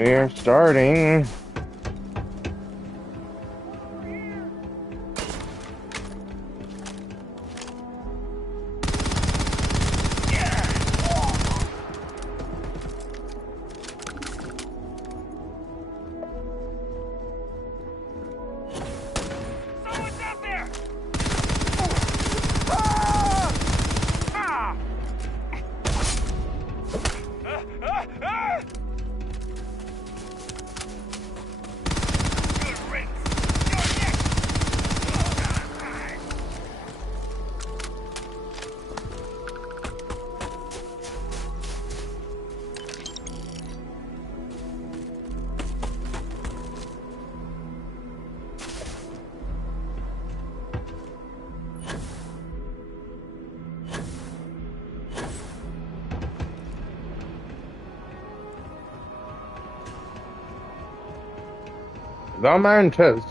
We're starting. The Mantis.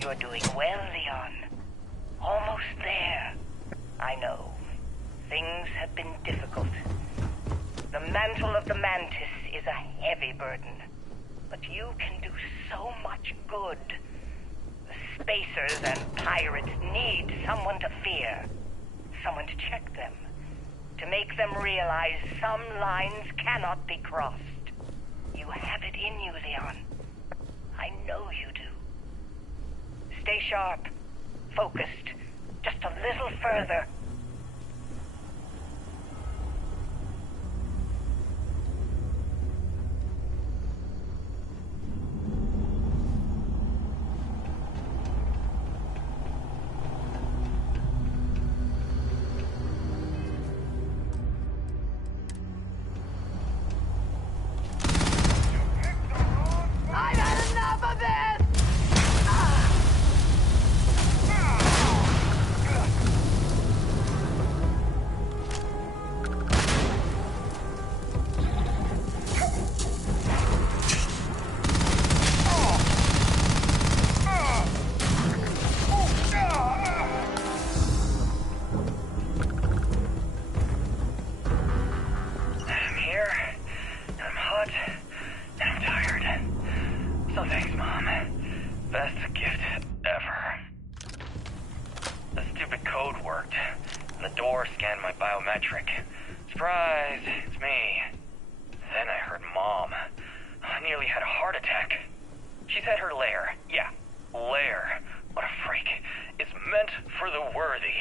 You're doing well, Leon. Almost there. I know. Things have been difficult. The mantle of the Mantis is a heavy burden, but you can do so much good. The Spacers and pirates need someone to fear, someone to check them, to make them realize some lines cannot be crossed. You have it in you, Leon. I know you do. Stay sharp, focused, just a little further. Surprise, it's me. Then I heard Mom. I nearly had a heart attack. She's at her lair. Yeah, lair. What a freak. It's meant for the worthy.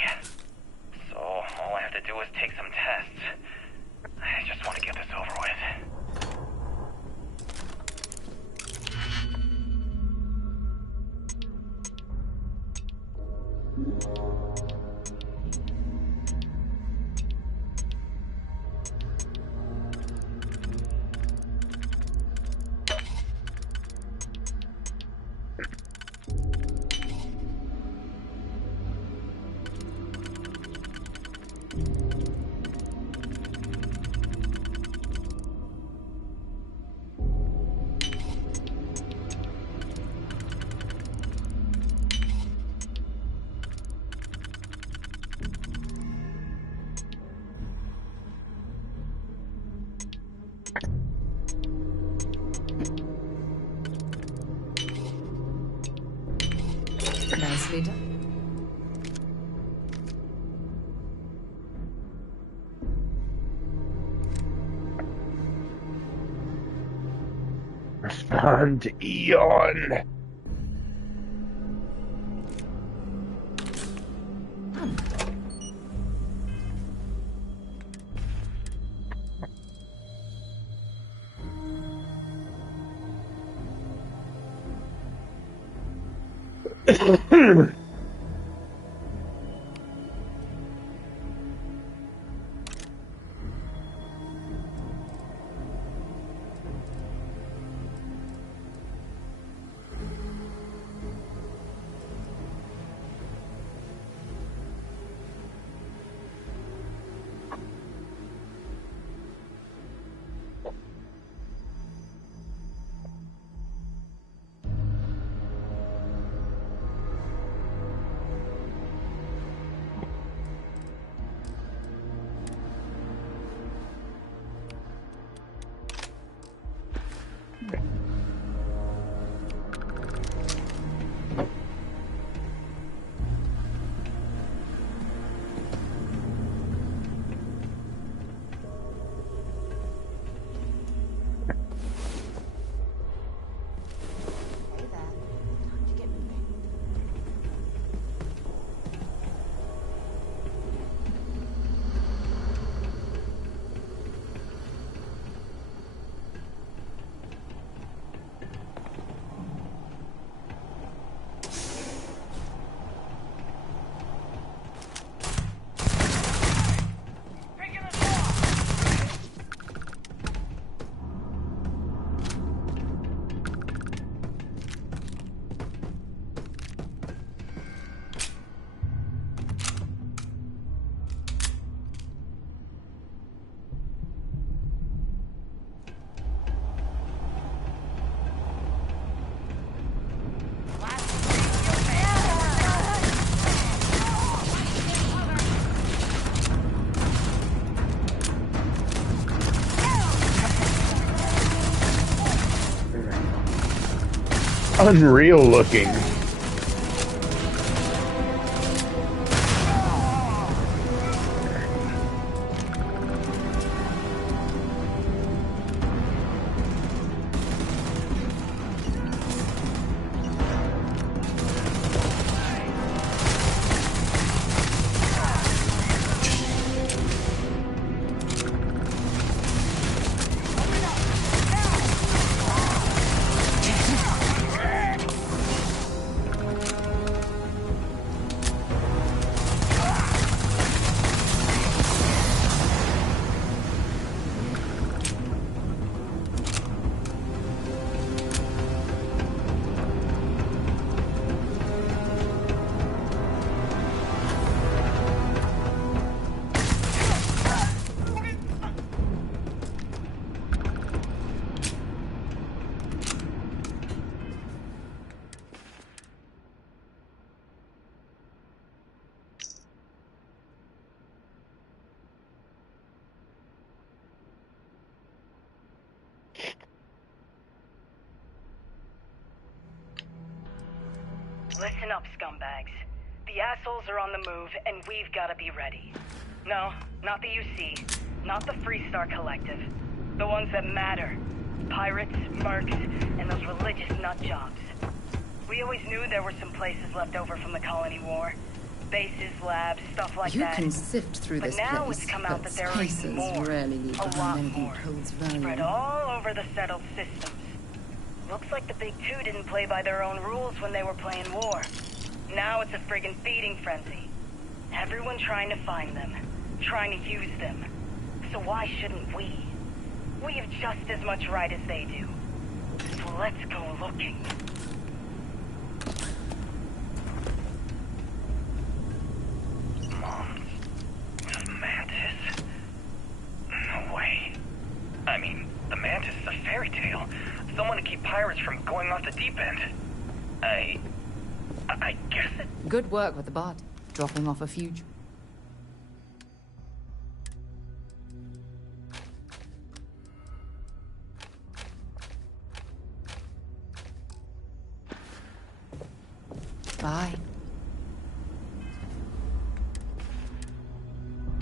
So all I have to do is take some tests. I just want to get this over with. Nicely done. Respond, Eon. unreal looking. Listen up, scumbags. The assholes are on the move, and we've got to be ready. No, not the UC. Not the Freestar Collective. The ones that matter. Pirates, mercs, and those religious nutjobs. We always knew there were some places left over from the Colony War. Bases, labs, stuff like that. You can sift through But this now place, it's come out but that there are even spacers more. rarely leave A lot behind anything more. that holds value. Spread all over the settled systems. Looks like the Big Two didn't play by their own rules when they were playing war. Now it's a friggin' feeding frenzy. Everyone trying to find them. Trying to use them. So why shouldn't we? We have just as much right as they do. So let's go looking. Mantis? No way. I mean, the Mantis is a fairy tale. Someone to keep pirates from going off the deep end. I guess it... Good work with the bot. Dropping off a few... Bye.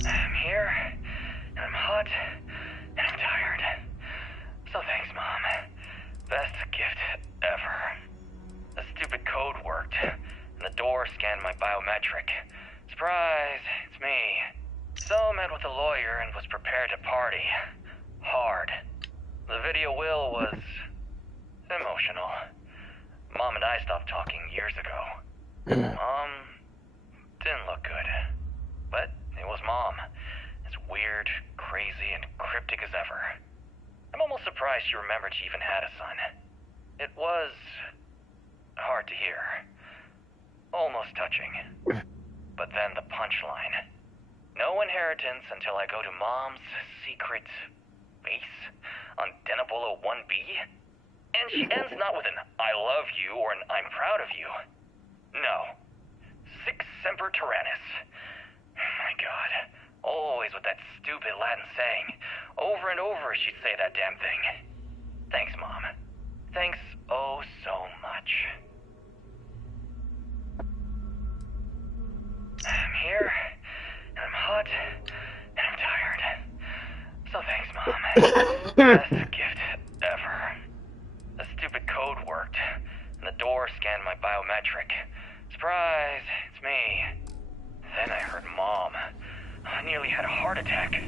I'm here, and I'm hot, and I'm tired. So thanks, Mom. Best gift ever. The stupid code worked, and the door scanned my biometric. Surprise, it's me. So met with a lawyer and was prepared to party. Hard. The video will was... emotional. Mom and I stopped talking years ago. Mom didn't look good. But it was Mom. As weird, crazy, and cryptic as ever. I'm almost surprised she remembered she even had a son. It was... hard to hear. Almost touching. But then the punchline. No inheritance until I go to Mom's secret base on Denabolo 1B. And she ends not with an I love you or an I'm proud of you. No. Sic semper tyrannis. My God. Always with that stupid Latin saying. Over and over she'd say that damn thing. Thanks, Mom. Thanks oh so much. I'm here, and I'm hot, and I'm tired. So thanks, Mom. Best gift ever. The stupid code worked, and the door scanned my biometric. Surprise, it's me. Then I heard Mom. I nearly had a heart attack.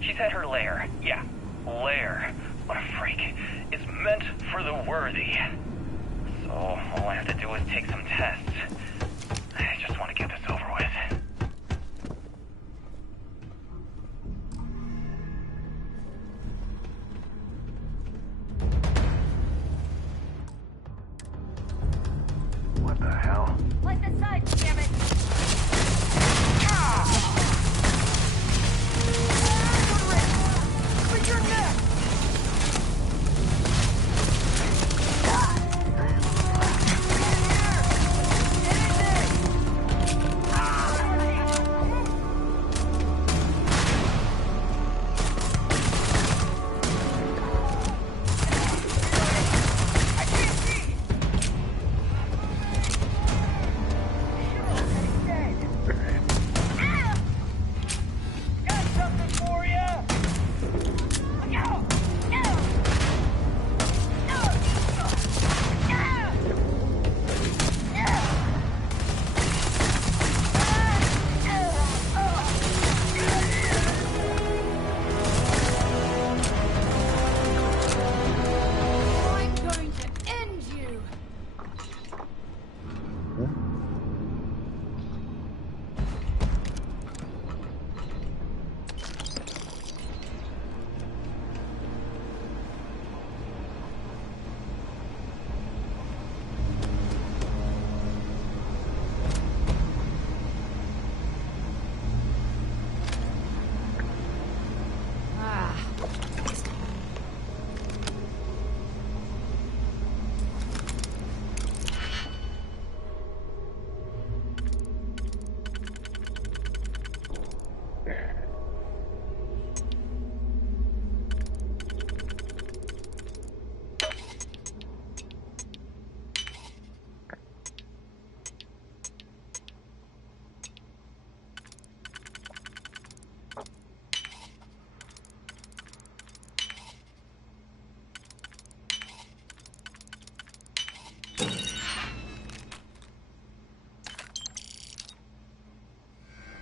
She's at her lair. Yeah, lair. What a freak. It's meant for the worthy. So all I have to do is take some tests. I just want to get this over with. What the hell? Light the side, damn it! With your neck!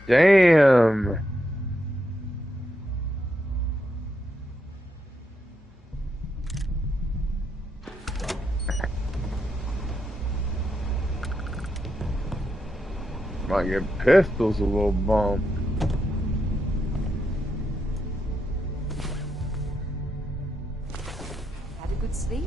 Damn. Might get pistols a little bump. Had a good sleep?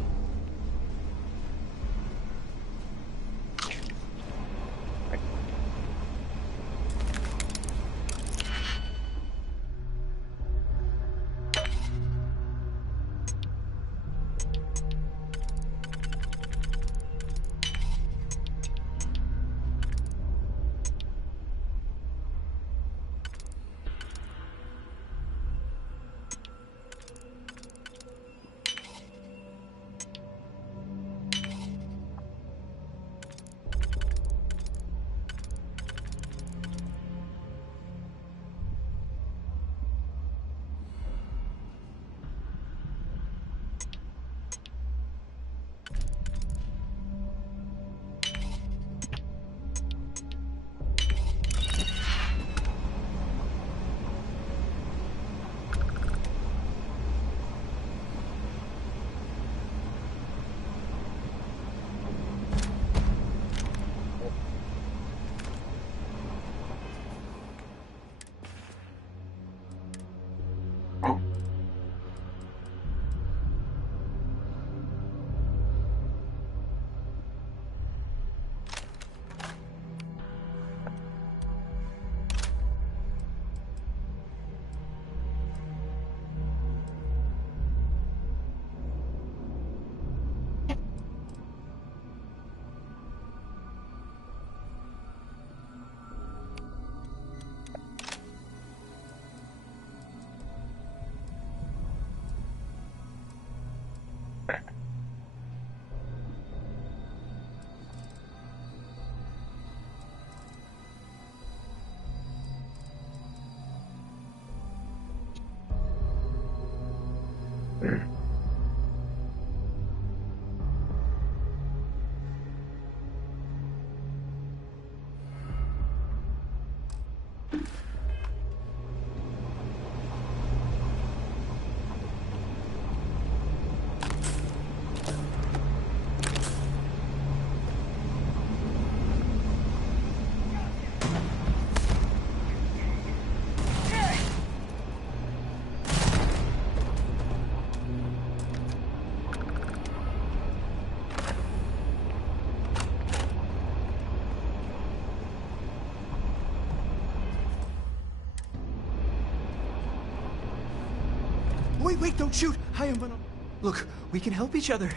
Wait, don't shoot! I am gonna... Look, we can help each other.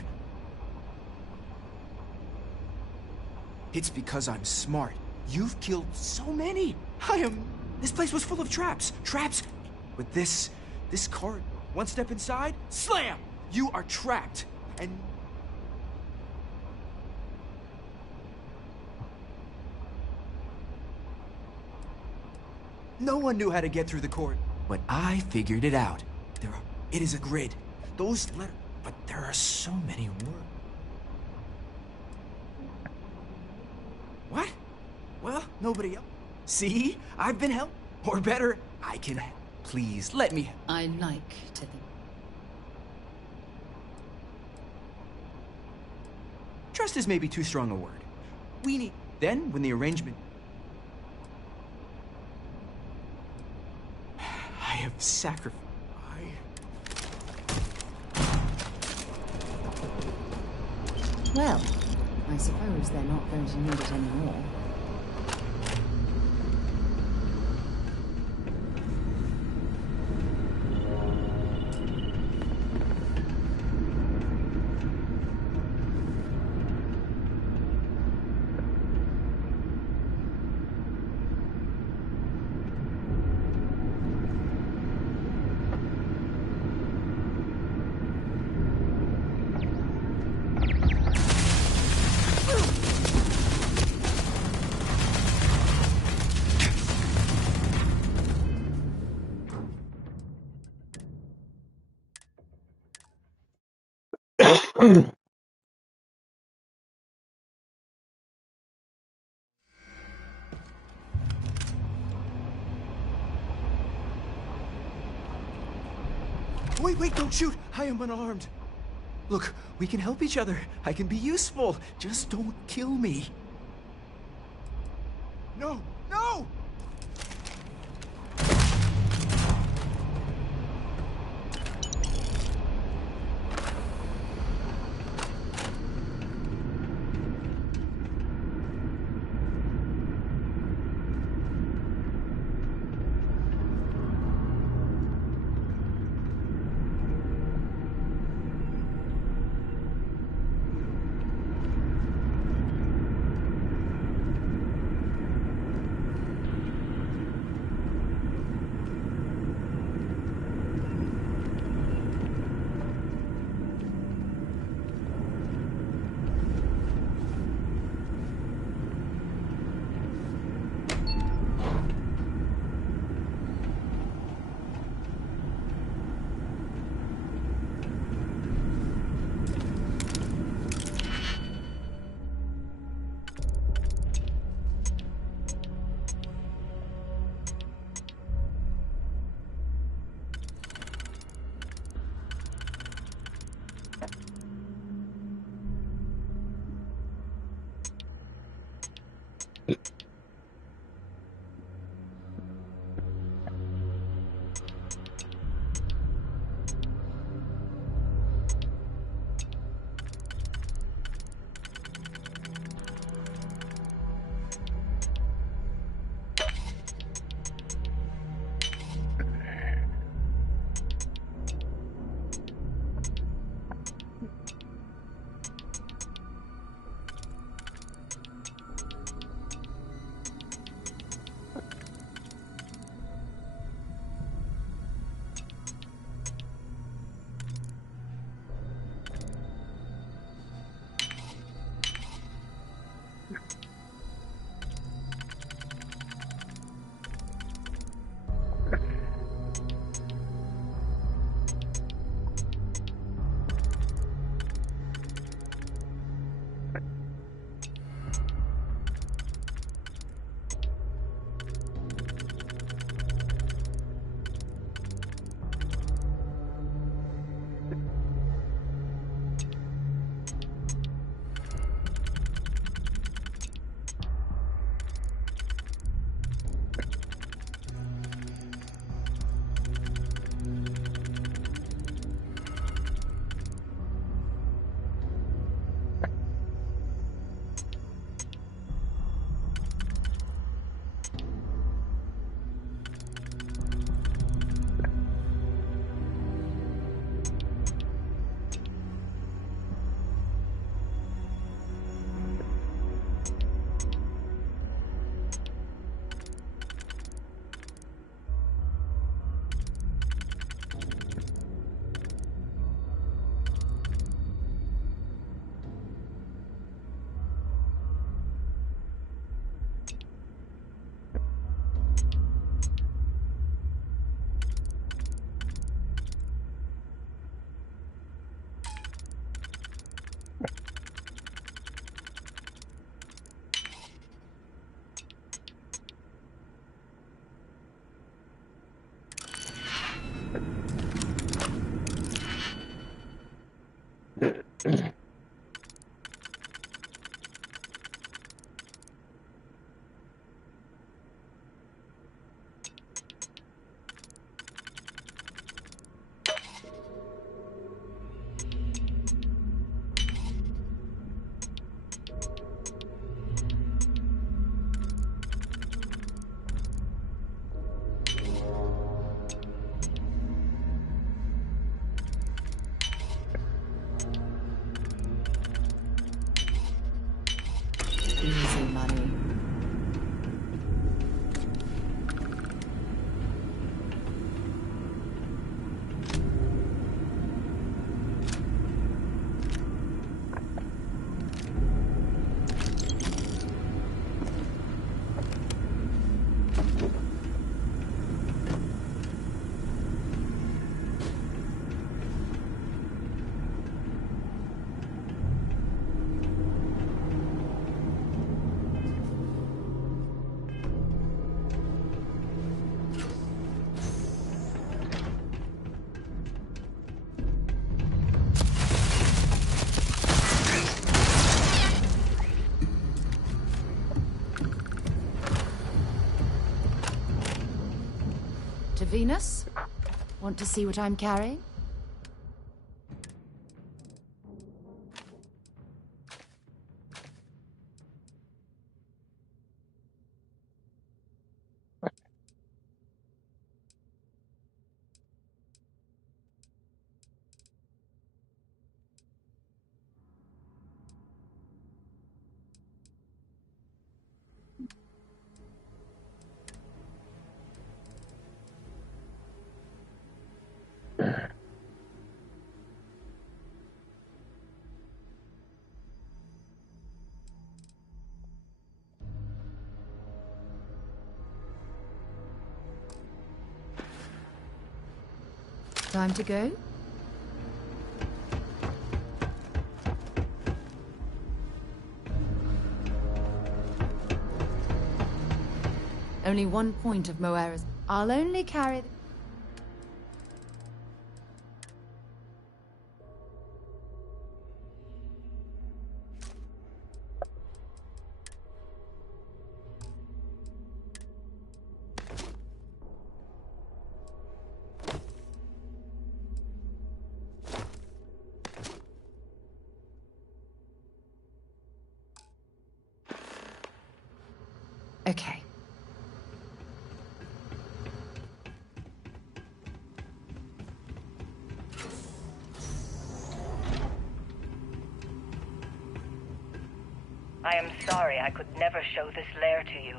It's because I'm smart. You've killed so many. This place was full of traps. Traps. With this cart, one step inside, slam! You are trapped. And... no one knew how to get through the court. But I figured it out. It is a grid. Those letters... but there are so many words. What? Well, nobody else. See? I've been helped. Or better, I can help. Please, let me... I like to think. Trust is maybe too strong a word. We need... Then, when the arrangement... I have sacrificed... Well, I suppose they're not going to need it anymore. Wait, don't shoot! I am unarmed. Look, we can help each other. I can be useful. Just don't kill me. No! No! Venus, want to see what I'm carrying? Time to go? Only one point of Moera's. I'll only carry... Okay. I am sorry I could never show this lair to you.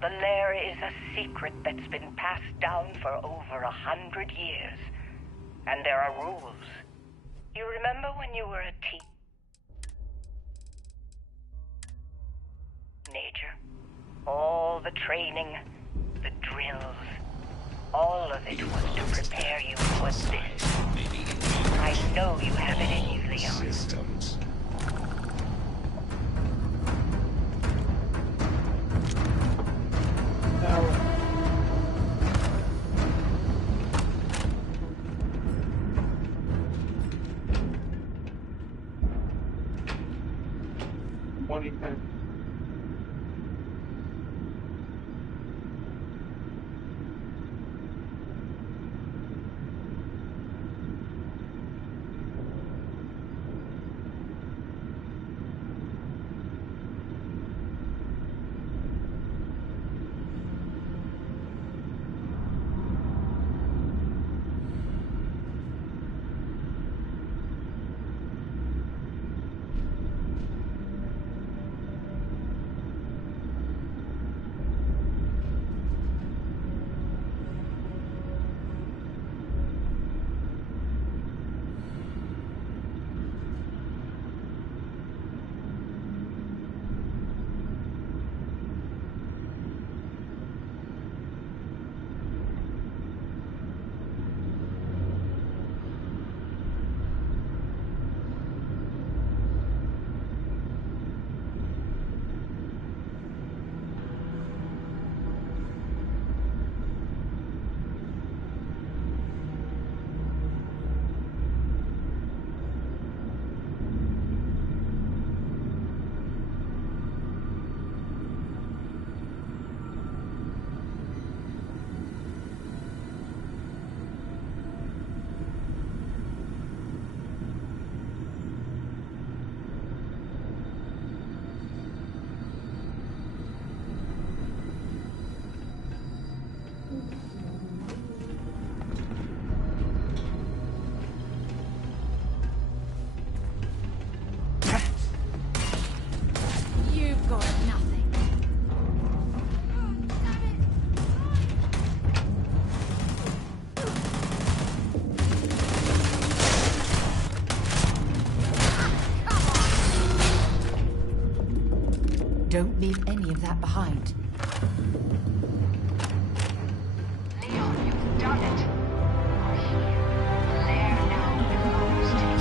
The lair is a secret that's been passed down for over 100 years. And there are rules. You remember when you were a teenager? All the training, the drills, all of it was to prepare you for this. I know you have it in you, Leon. Systems. You've got nothing. Don't leave any of that behind. Leon, you've done it. You're here. The lair now belongs to me.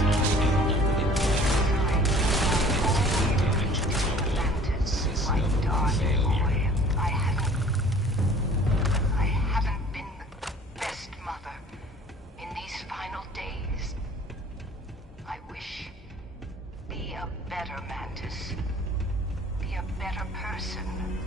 Mantis, my darling boy. I haven't been the best mother in these final days. I wish. Be a better Mantis. Be a better person.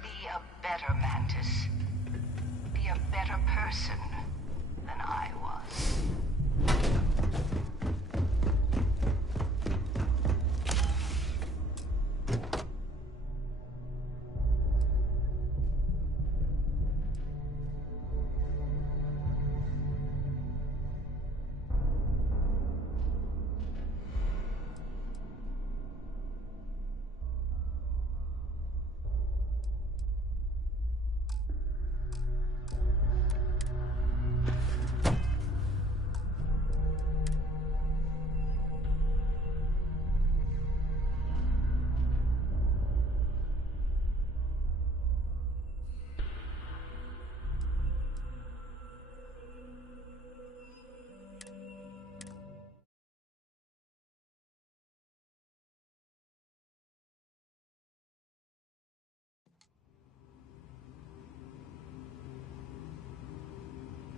Be a better Mantis. Be a better person than I was.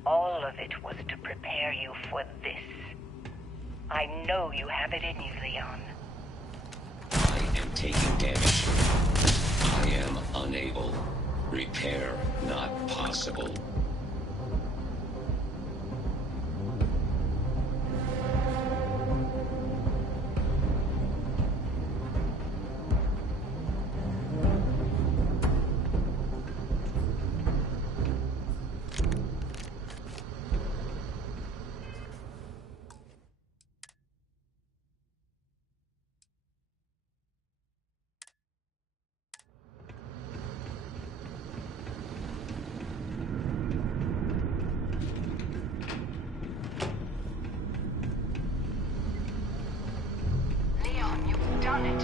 All of it was to prepare you for this. I know you have it in you, Leon. I am taking damage. I am unable. Repair not possible. Leon, you've done it.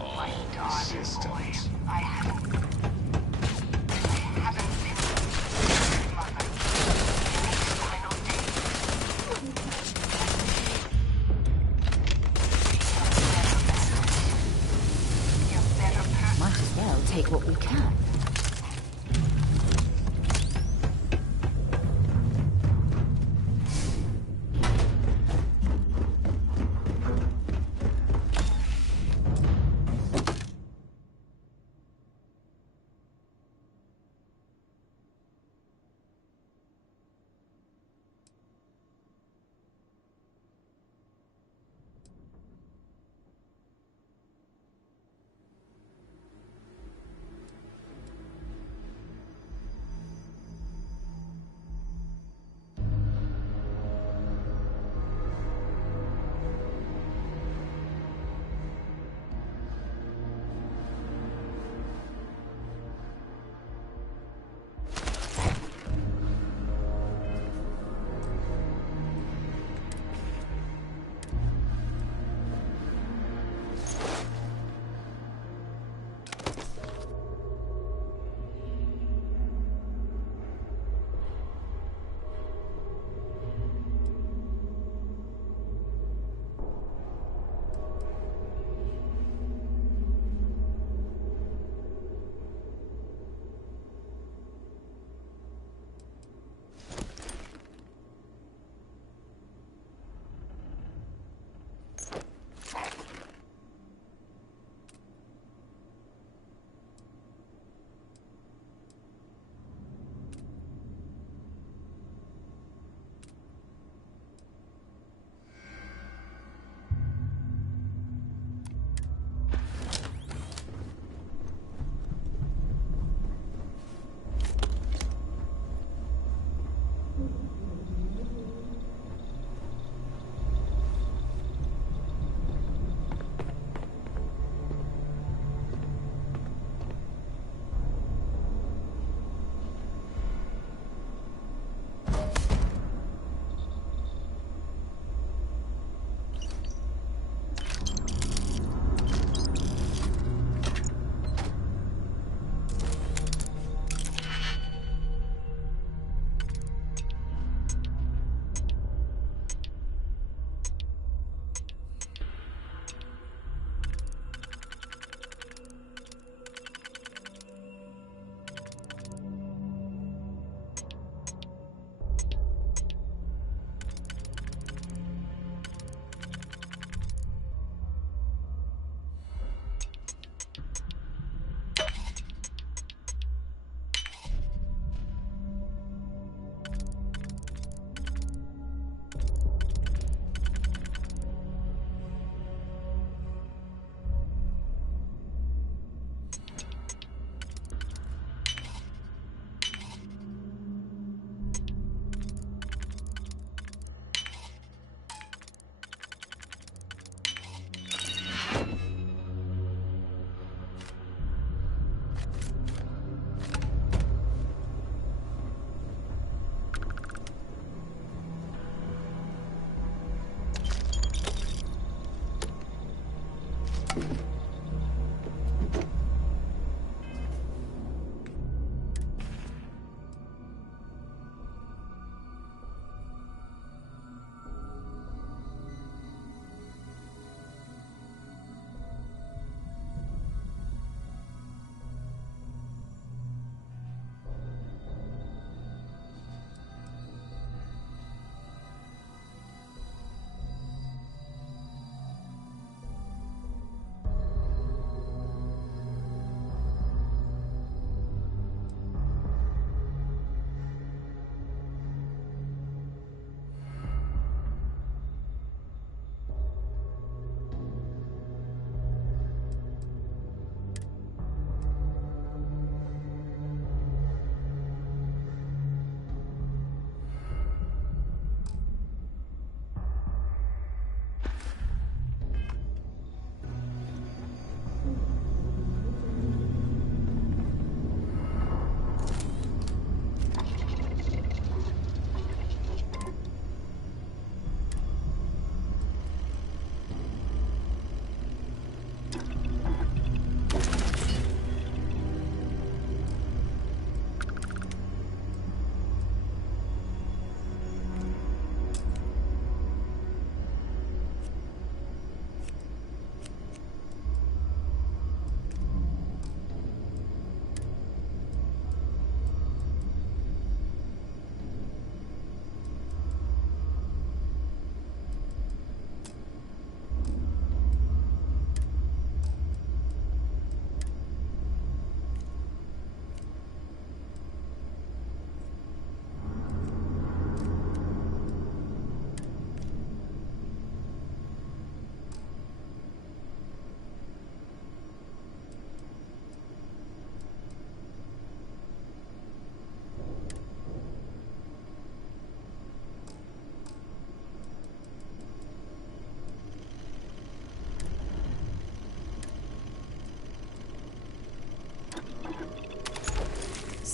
All systems. I haven't been mother in these final days. Be a better person. Might as well take what we can.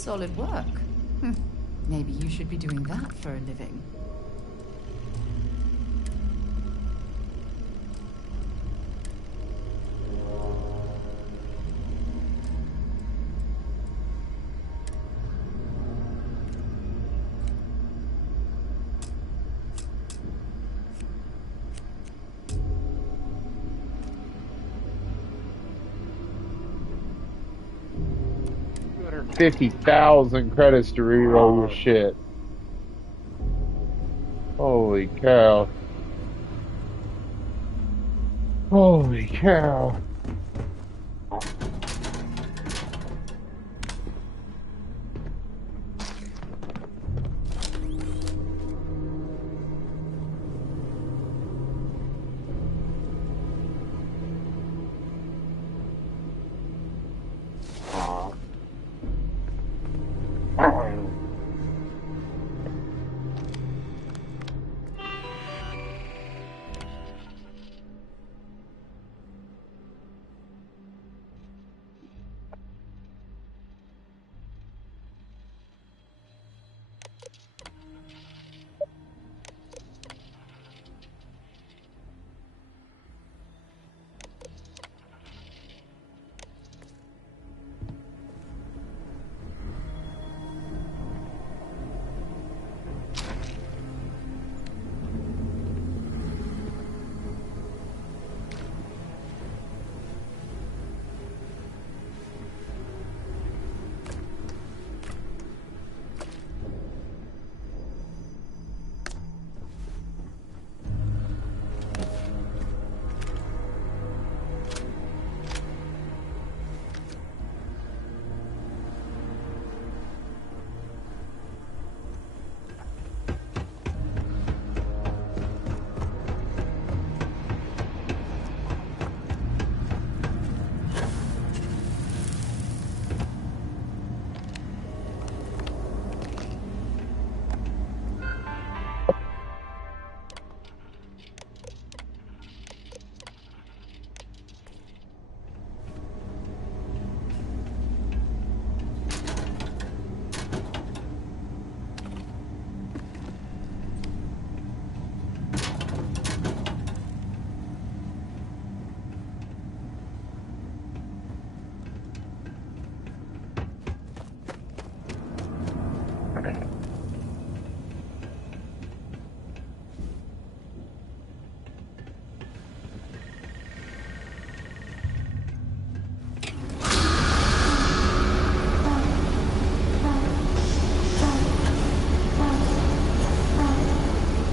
Solid work. Hm. Maybe you should be doing that for a living. $50,000 credits to reroll your shit. Holy cow. Holy cow.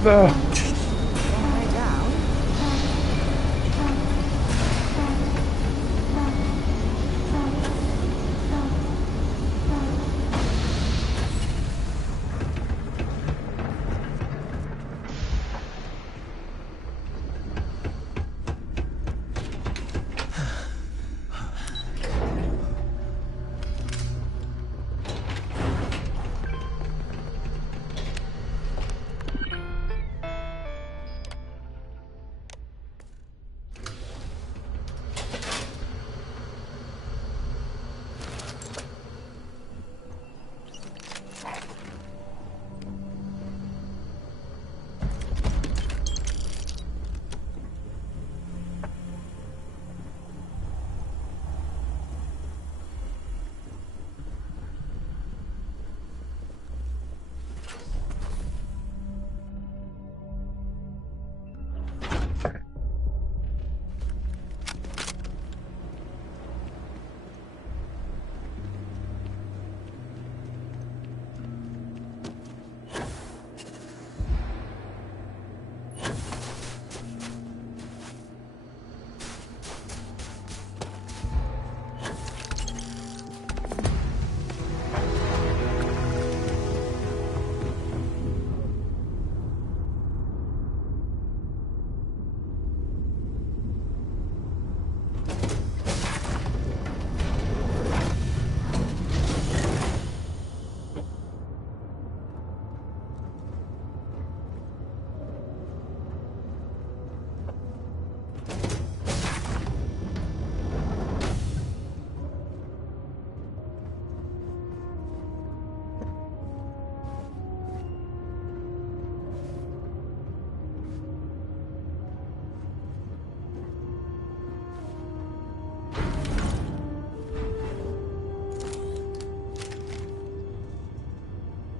the? Long way down.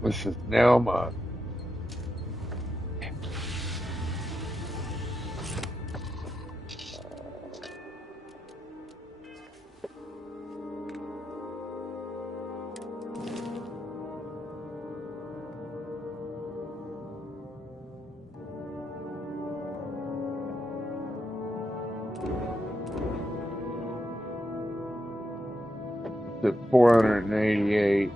This is Nelma. It's at 488.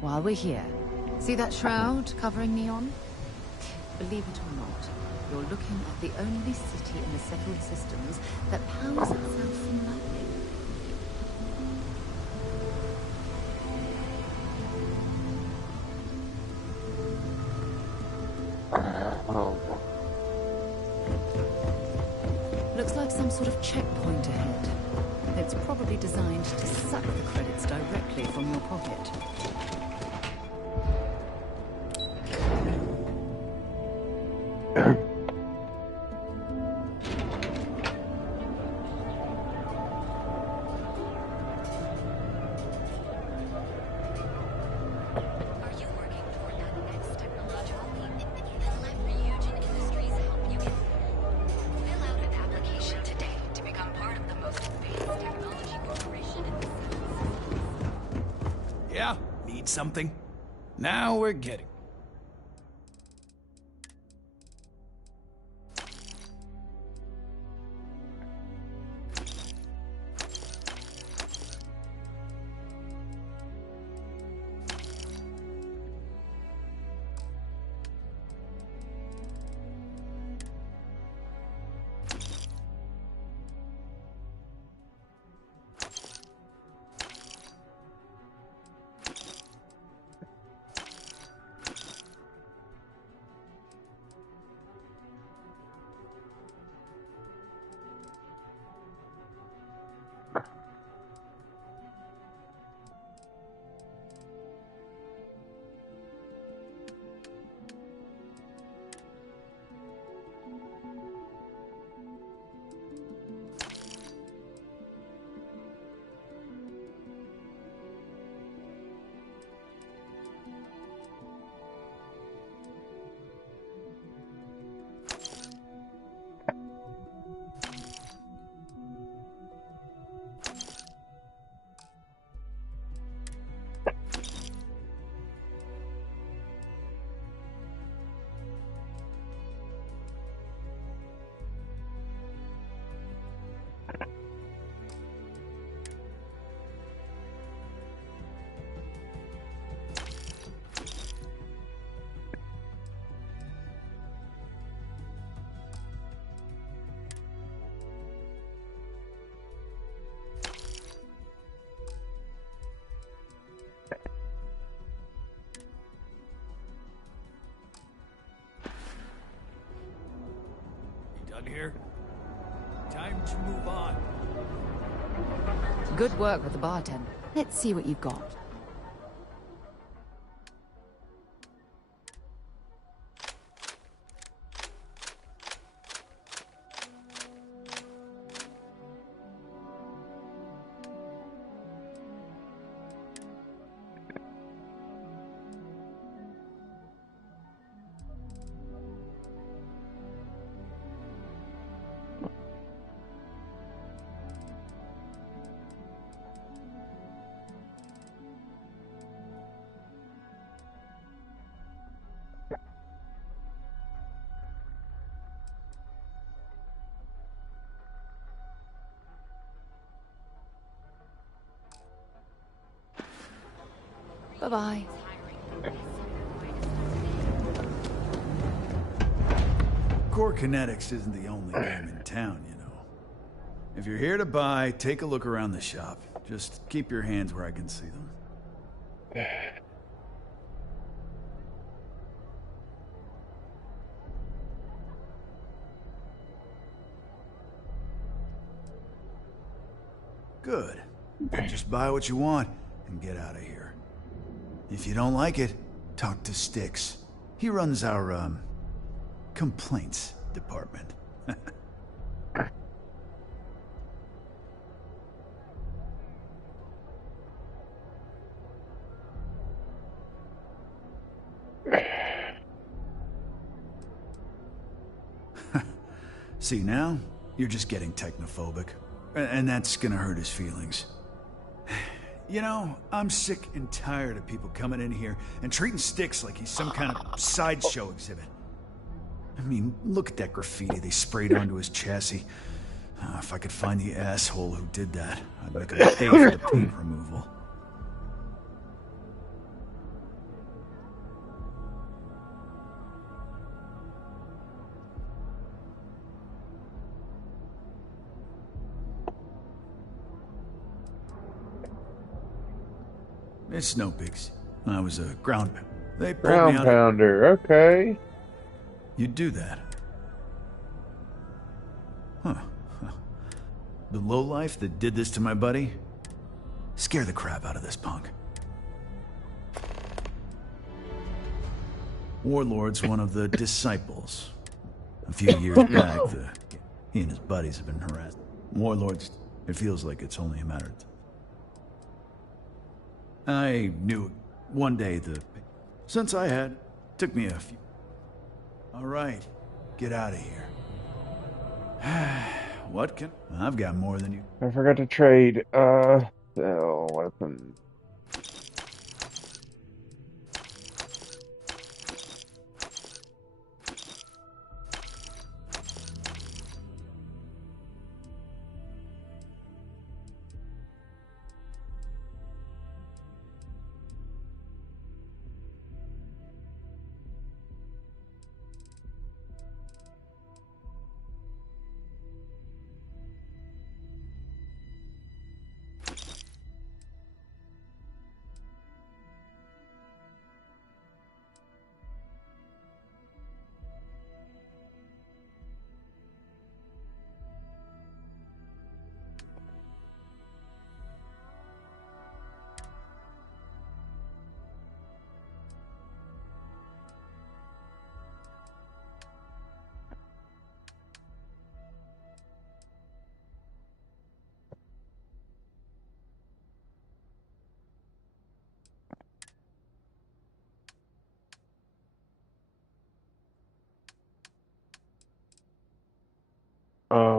While we're here, see that shroud covering Neon? Believe it or not, you're looking at the only city in the settled systems that powers itself from lightning. Oh. Looks like some sort of checkpoint ahead. It's probably designed to suck the credits directly from your pocket. need something? Now we're getting. Done here? Time to move on. Good work with the bartender. Let's see what you've got. Bye-bye. Core Kinetics isn't the only game in town, you know. If you're here to buy, take a look around the shop. Just keep your hands where I can see them. Good. Just buy what you want and get out of here. If you don't like it, talk to Styx. He runs our, complaints department. See, now, you're just getting technophobic. And that's gonna hurt his feelings. You know, I'm sick and tired of people coming in here and treating Styx like he's some kind of sideshow exhibit. I mean, look at that graffiti they sprayed onto his chassis. If I could find the asshole who did that, I'd make him pay for the paint removal. It's no bigs. I was a ground pound. They pulled me Ground out. pounder, okay. You'd do that. Huh. The lowlife that did this to my buddy? Scare the crap out of this punk. Warlord's one of the disciples. A few years back, he and his buddies have been harassed. Warlords, it feels like it's only a matter of time. I knew one day since I had, took me a few. All right, get out of here. What can... I've got more than you. I forgot to trade, sell weapons.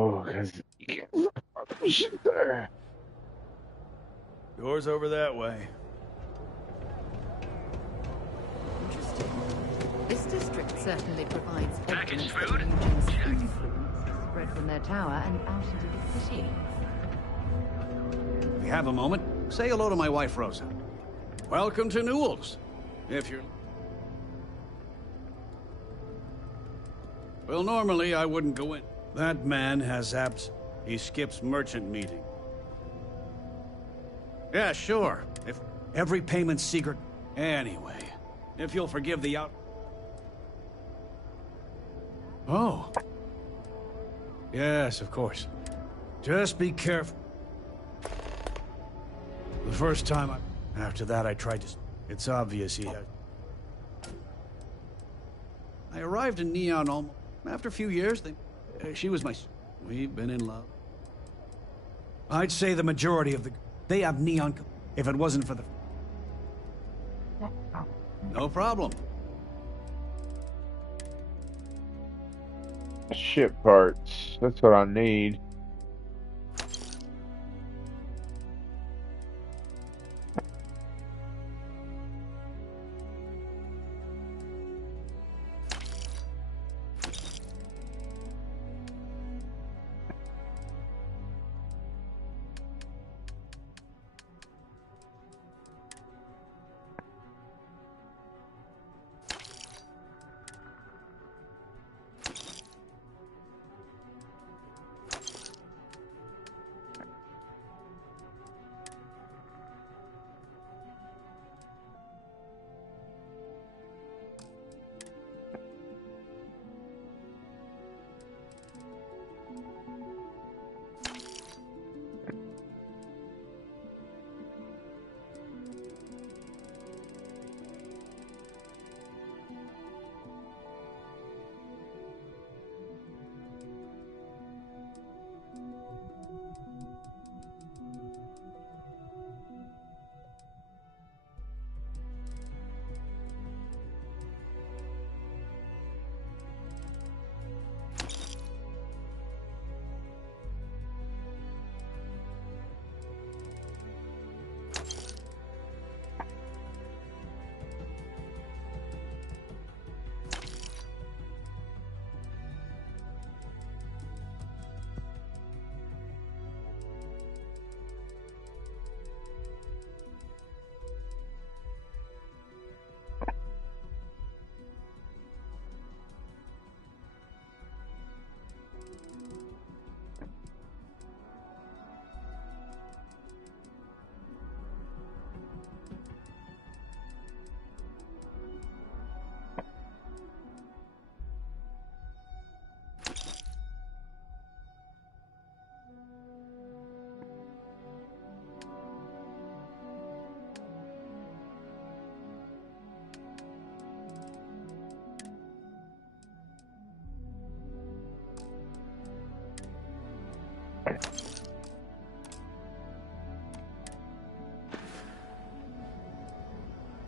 Oh, because you can't fuck shit there. Door's over that way. Interesting. This district certainly provides evidence that food? Legion's influence has spread from their tower and out into the city. If you have a moment, say hello to my wife, Rosa. Welcome to Newell's. If you're... Well, normally I wouldn't go in. That man has abs. He skips merchant meeting. Yeah, sure. If every payment's secret... Anyway, if you'll forgive the out... Oh. Yes, of course. Just be careful. The first time I... After that, I tried to... It's obvious he had... I arrived in Neon almost... After a few years, she was my... We've been in love. I'd say the majority of the... They have Neon... If it wasn't for the... No problem. Ship parts. That's what I need.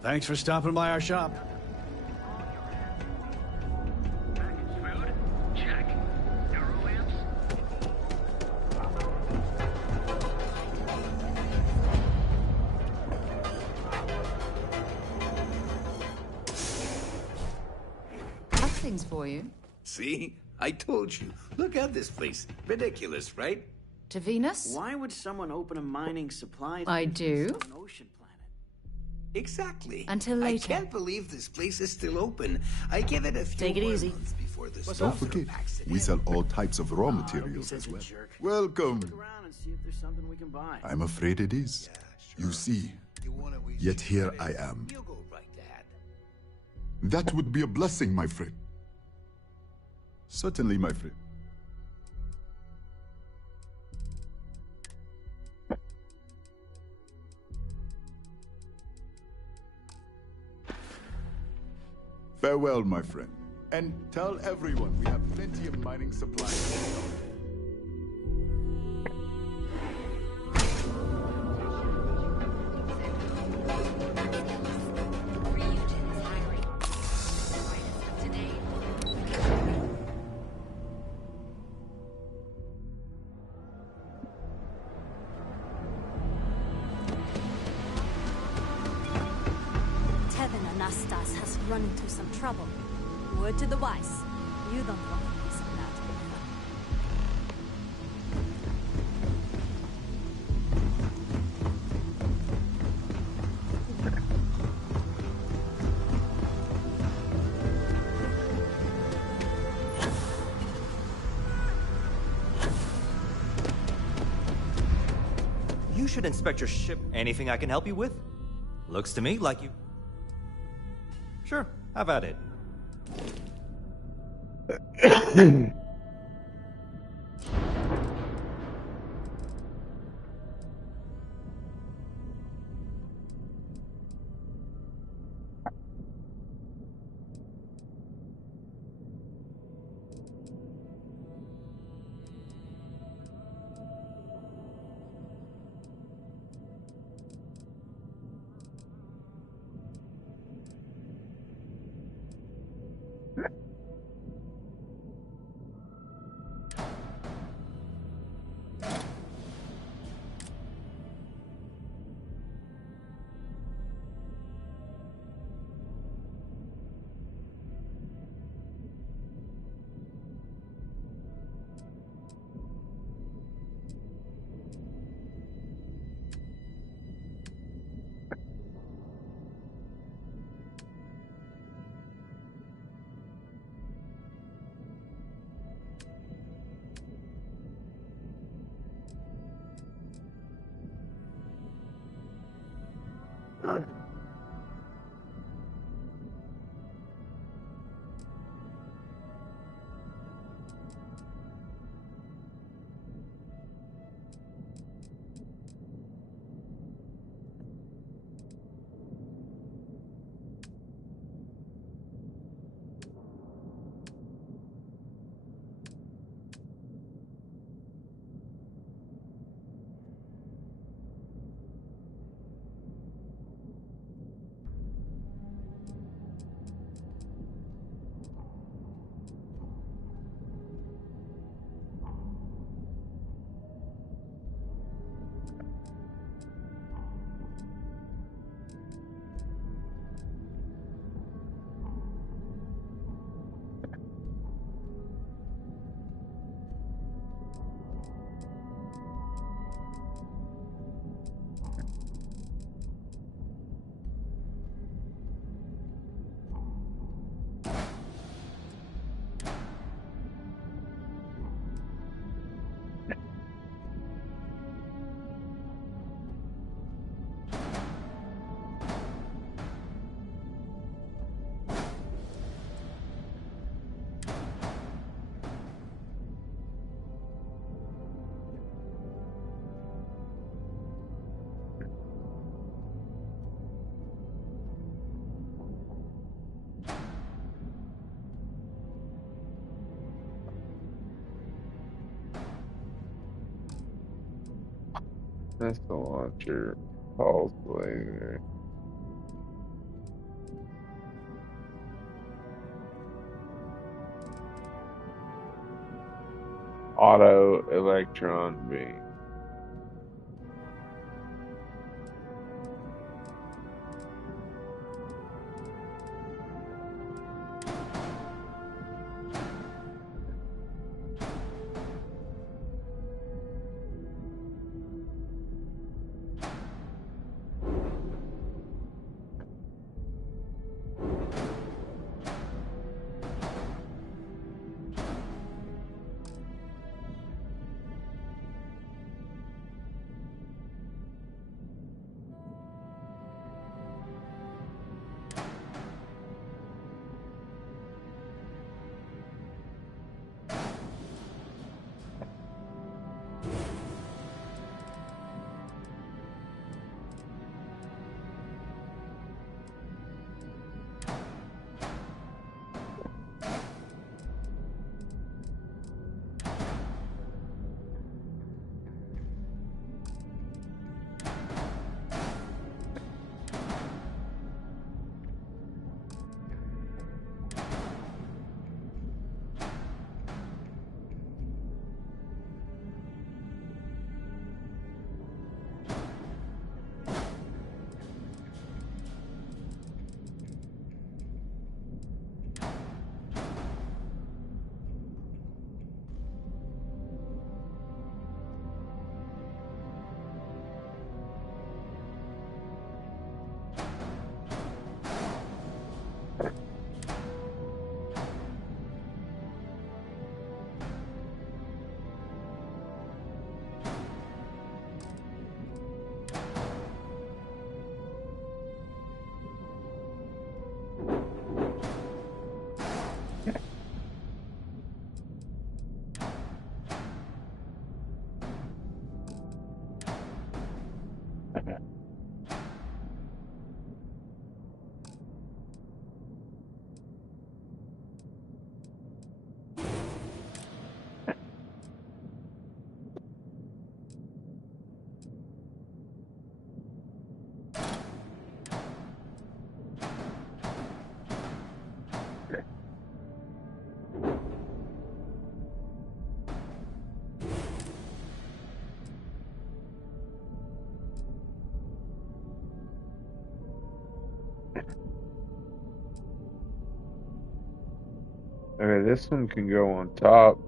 Thanks for stopping by our shop. Food? Check. Neurolamps? Have things for you. See? I told you. Look at this place. Ridiculous, right? To Venus? Why would someone open a mining supply I do. on an ocean planet? Exactly. Until later. I can't believe this place is still open. I give it a few Take it more easy. months before this Don't forget, we sell all types of raw He's materials such as a well. jerk. Welcome. Look around and see if there's something we can buy. I'm afraid it is. You see, yet here I am. You go right, Dad. That would be a blessing, my friend. Certainly, my friend. Farewell, my friend. And tell everyone we have plenty of mining supplies. Mantis has run into some trouble. Word to the wise. You don't want to miss that. You should inspect your ship. Anything I can help you with? Looks to me like you... Sure, have at it. Missile launcher, pulse laser, auto electron beam. Okay, this one can go on top.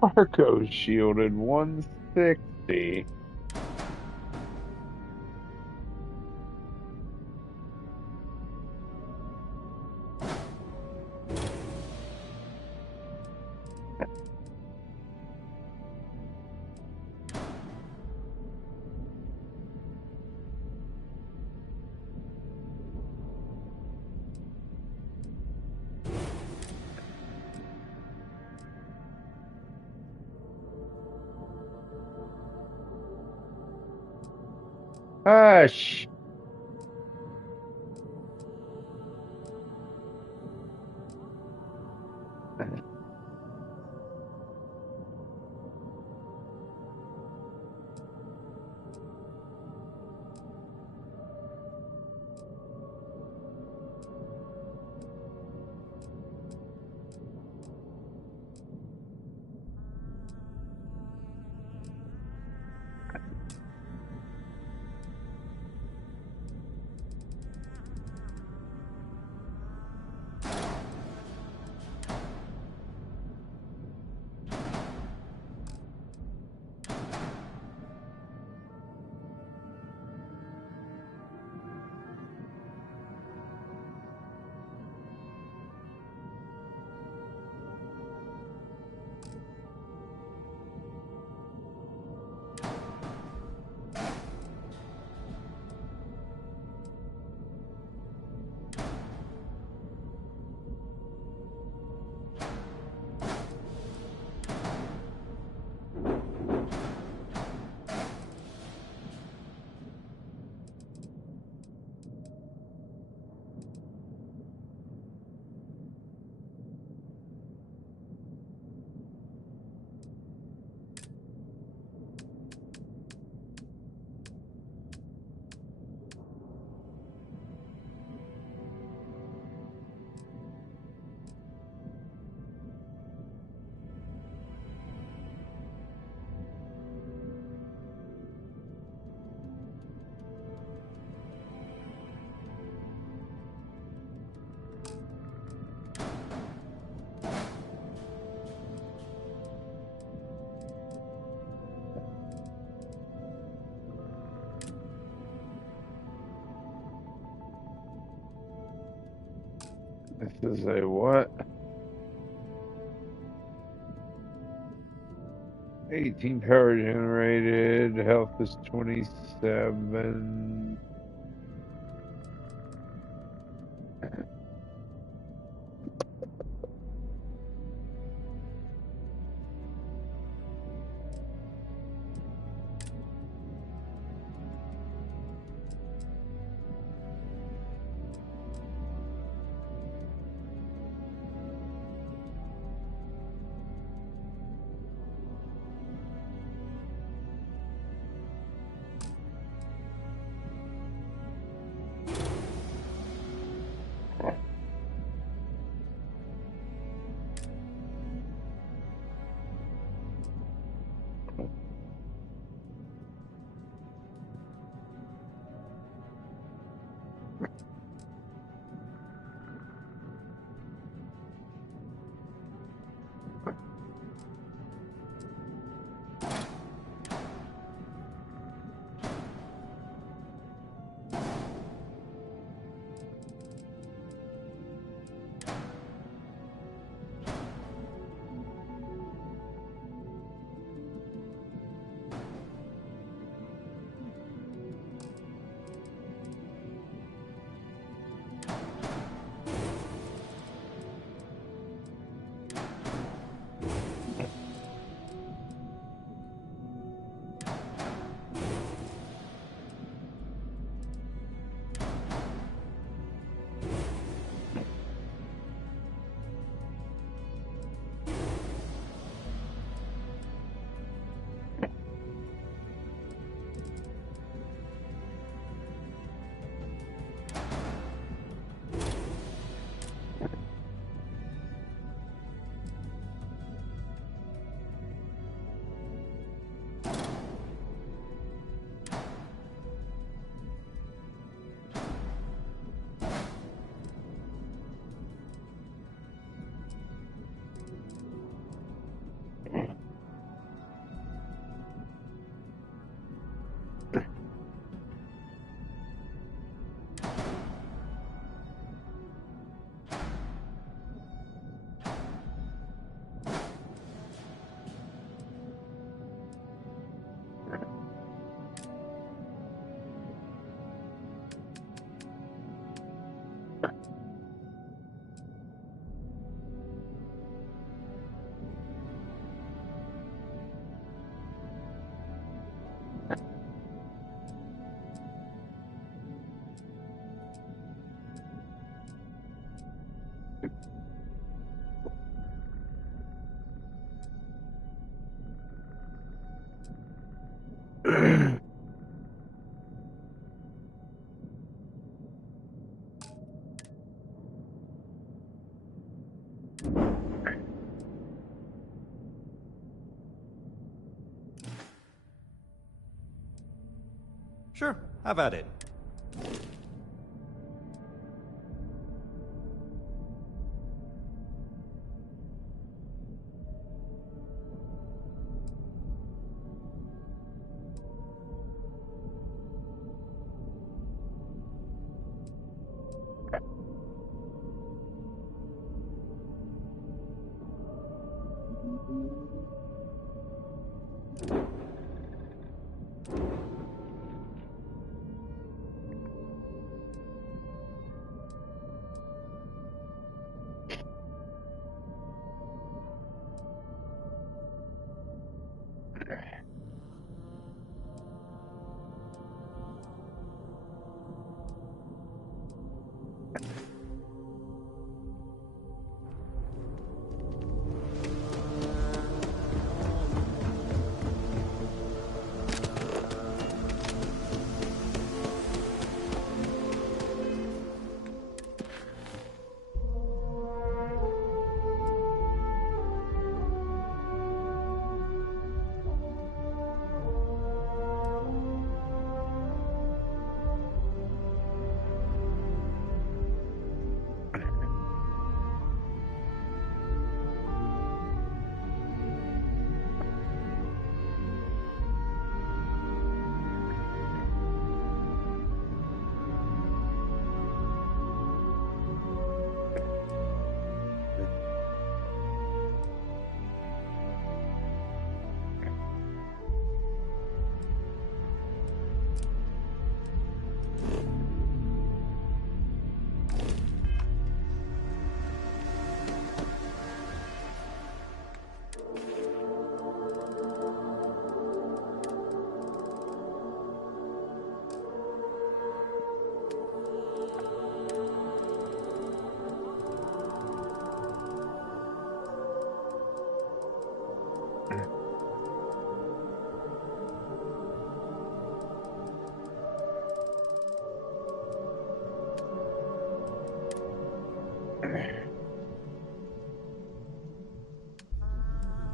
Cargo shielded 160. Hush. This is a what? 18 power generated. Health is 27. Sure, have at it.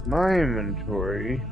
My inventory.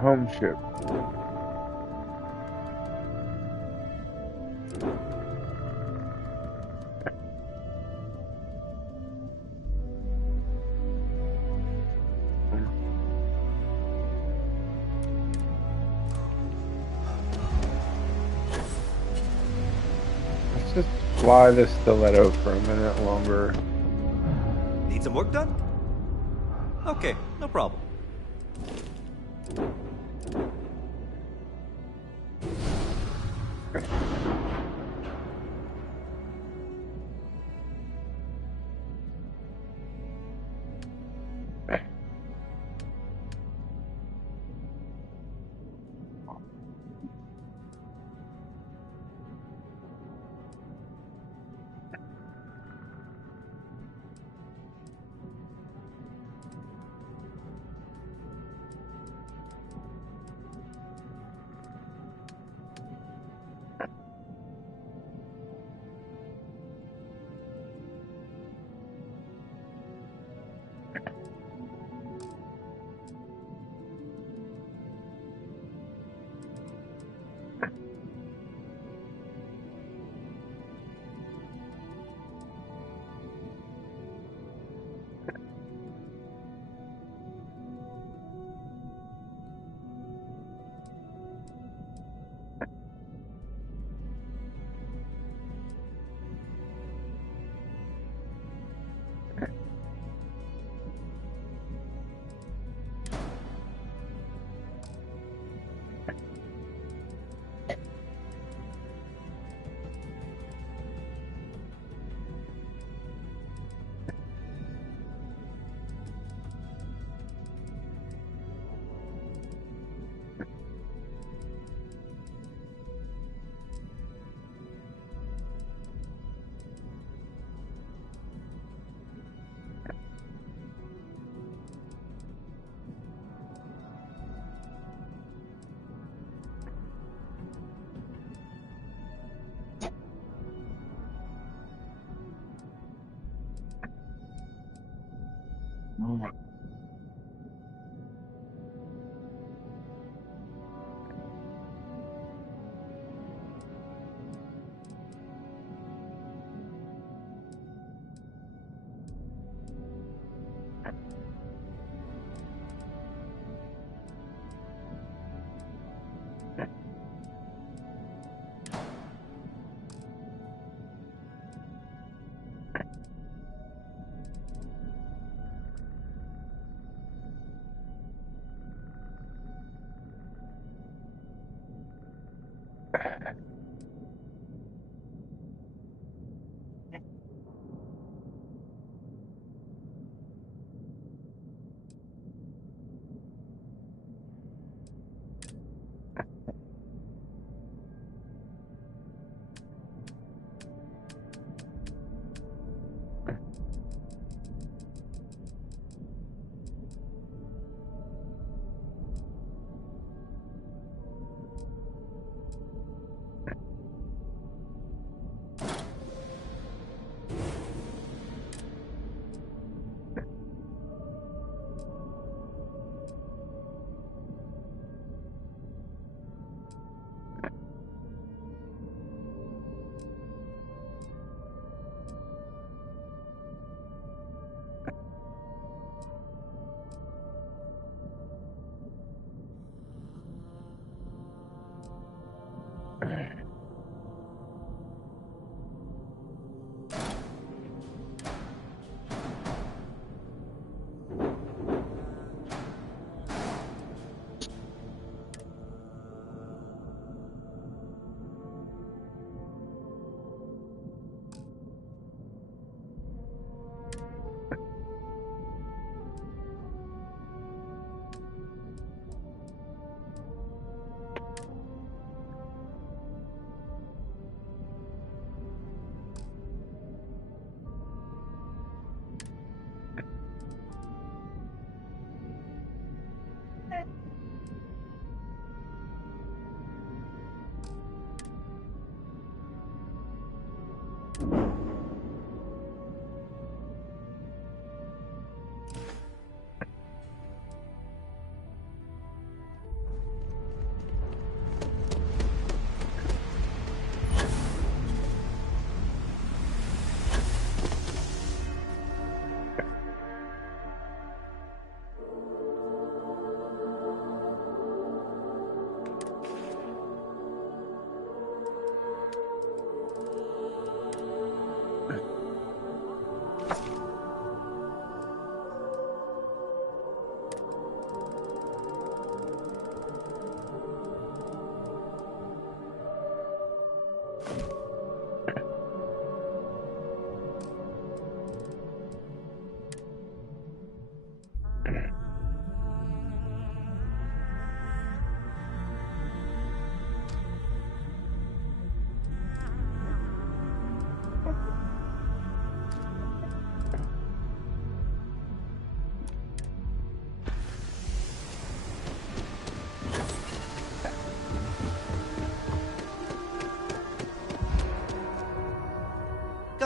Home ship. Let's just fly the stiletto for a minute longer. Need some work done? Okay, no problem.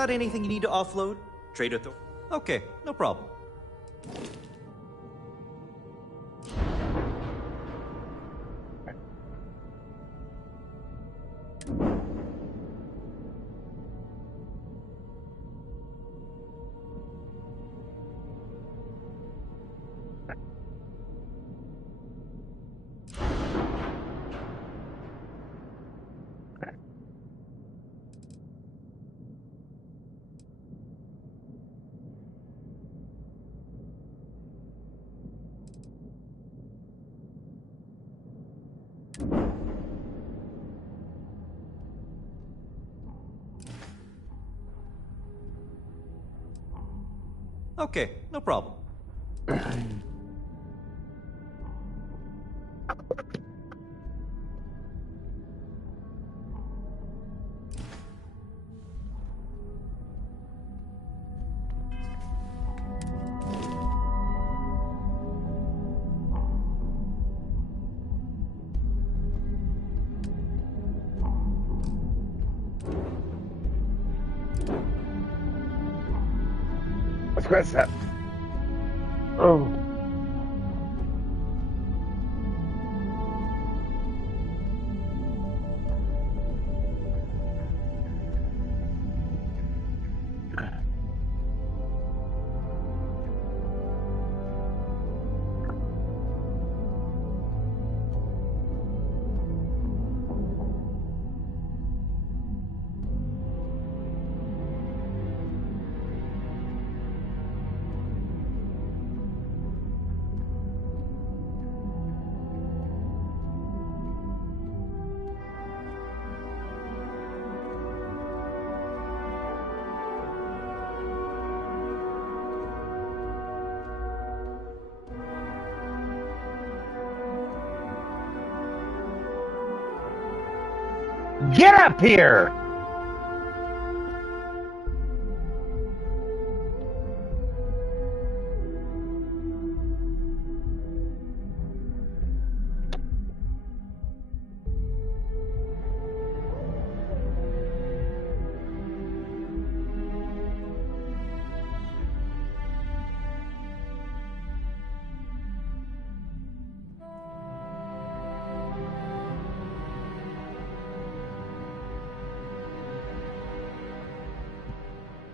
Got anything you need to offload? Trade authority? Okay, no problem. Okay, no problem. What's that? Oh. Get up here!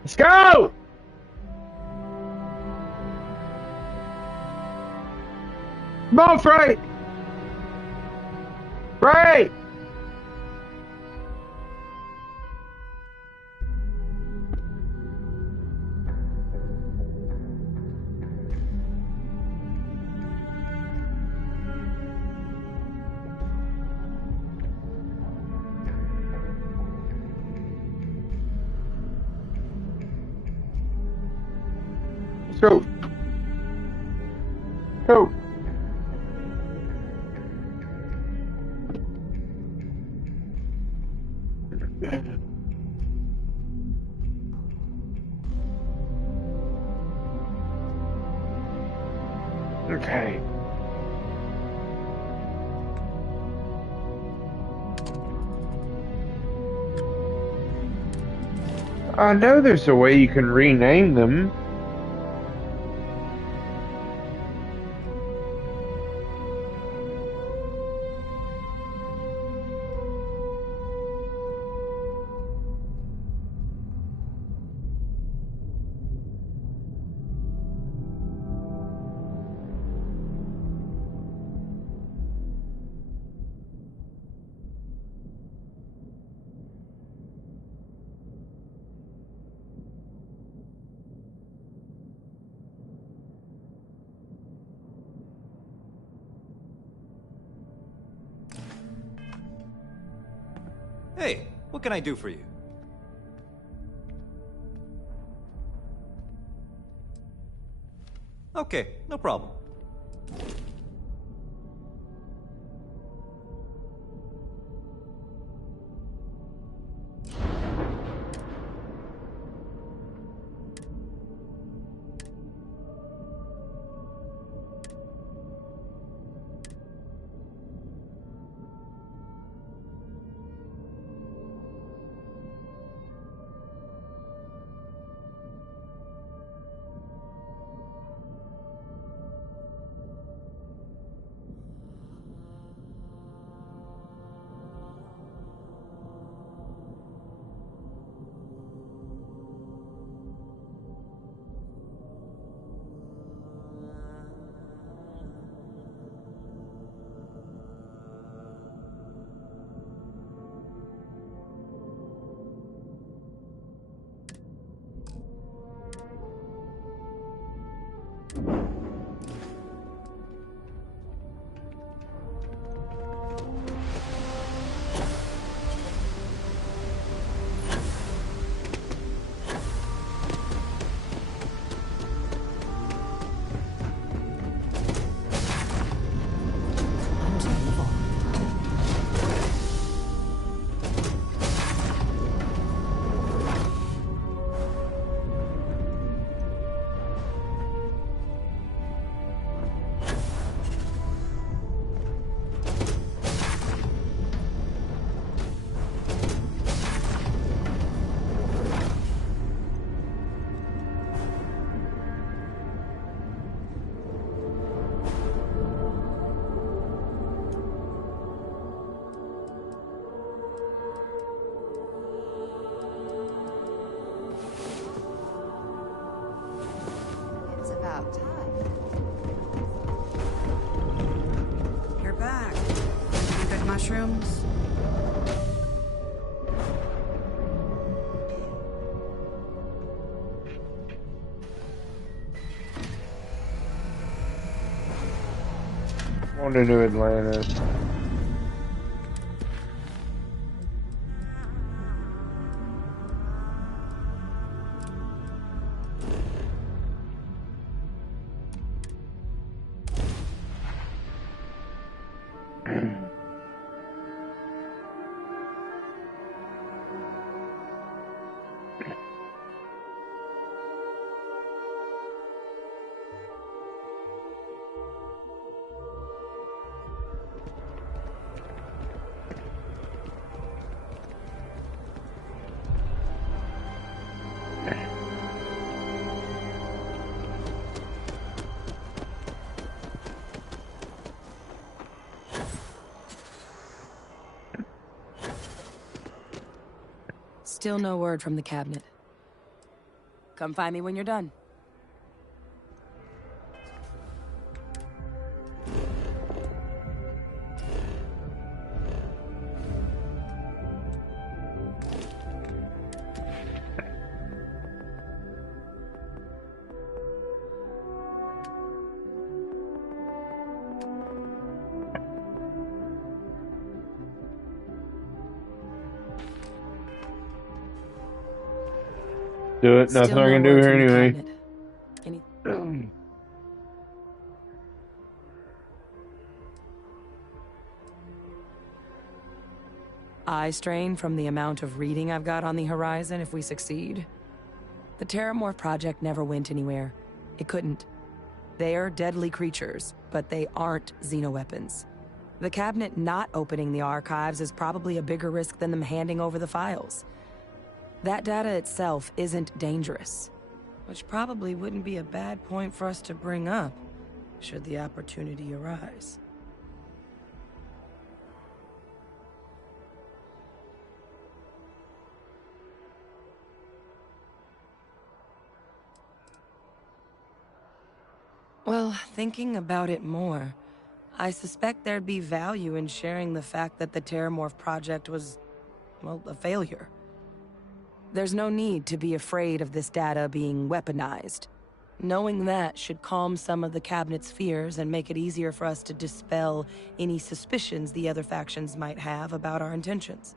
Let's go! Come on, Frank! Frank! Let's go. Go. Okay. I know there's a way you can rename them. Hey, what can I do for you? Okay, no problem. mushrooms. On to New Atlantis. Still no word from the cabinet. Come find me when you're done. Do it. Nothing Still I no can do word here from the anyway. cabinet. Any... Eye strain from the amount of reading I've got on the horizon if we succeed. The Terramorph project never went anywhere. It couldn't. They're deadly creatures, but they aren't xenoweapons. The cabinet not opening the archives is probably a bigger risk than them handing over the files. That data itself isn't dangerous, which probably wouldn't be a bad point for us to bring up, should the opportunity arise. Well, thinking about it more, I suspect there'd be value in sharing the fact that the Terramorph project was, well, a failure. There's no need to be afraid of this data being weaponized. Knowing that should calm some of the cabinet's fears and make it easier for us to dispel any suspicions the other factions might have about our intentions.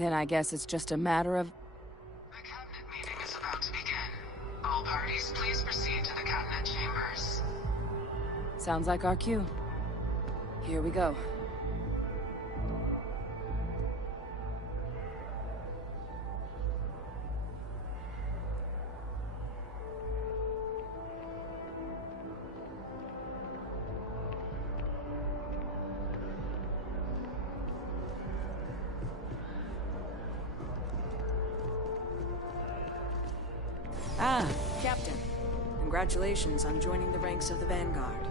Then I guess it's just a matter of... The cabinet meeting is about to begin. All parties, please proceed to the cabinet chambers. Sounds like our cue. Here we go. Ah, Captain. Congratulations on joining the ranks of the Vanguard.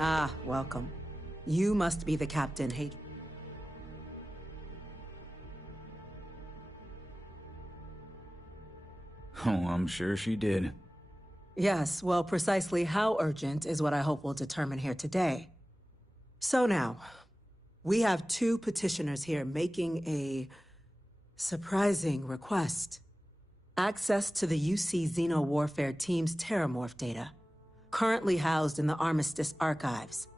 Ah, welcome. You must be the Captain Hate. Oh, I'm sure she did. Yes, well, precisely how urgent is what I hope we'll determine here today. So now, we have two petitioners here making a surprising request. Access to the UC Xeno Warfare Team's Terramorph data, currently housed in the Armistice archives.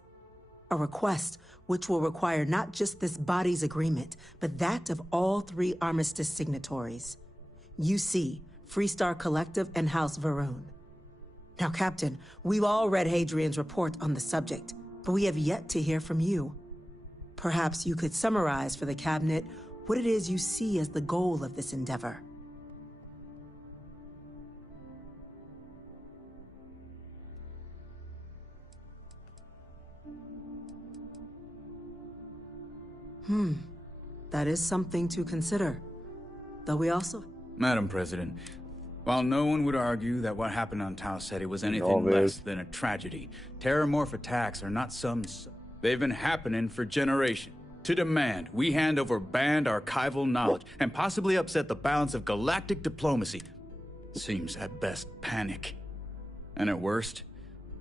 A request which will require not just this body's agreement, but that of all three Armistice signatories. UC, Freestar Collective, and House Varun. Now, Captain, we've all read Hadrian's report on the subject, but we have yet to hear from you. Perhaps you could summarize for the Cabinet what it is you see as the goal of this endeavor. That is something to consider. Though we also... Madam President, while no one would argue that what happened on Tau Ceti was anything less than a tragedy, terramorph attacks are not some... They've been happening for generations. To demand we hand over banned archival knowledge and possibly upset the balance of galactic diplomacy seems at best panic. And at worst,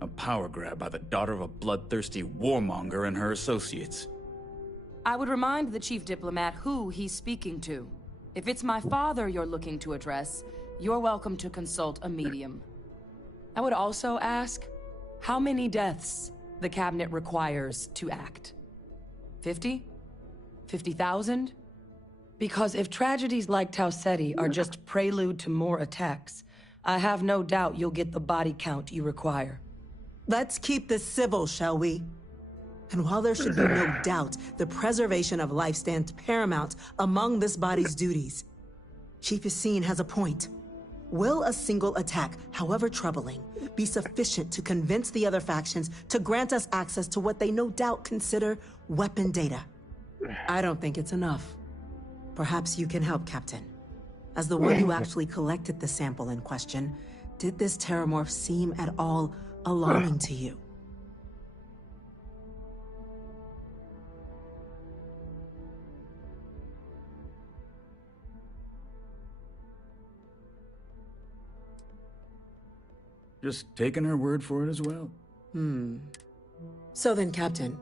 a power grab by the daughter of a bloodthirsty warmonger and her associates. I would remind the chief diplomat who he's speaking to. If it's my father you're looking to address, you're welcome to consult a medium. I would also ask how many deaths the cabinet requires to act. 50? 50,000? Because if tragedies like Tau Ceti are just prelude to more attacks, I have no doubt you'll get the body count you require. Let's keep this civil, shall we? And while there should be no doubt the preservation of life stands paramount among this body's duties, Chief Yassine has a point. Will a single attack, however troubling, be sufficient to convince the other factions to grant us access to what they no doubt consider weapon data? I don't think it's enough. Perhaps you can help, Captain. As the one who actually collected the sample in question, did this terramorph seem at all alarming to you? Just taking her word for it as well. So then, Captain,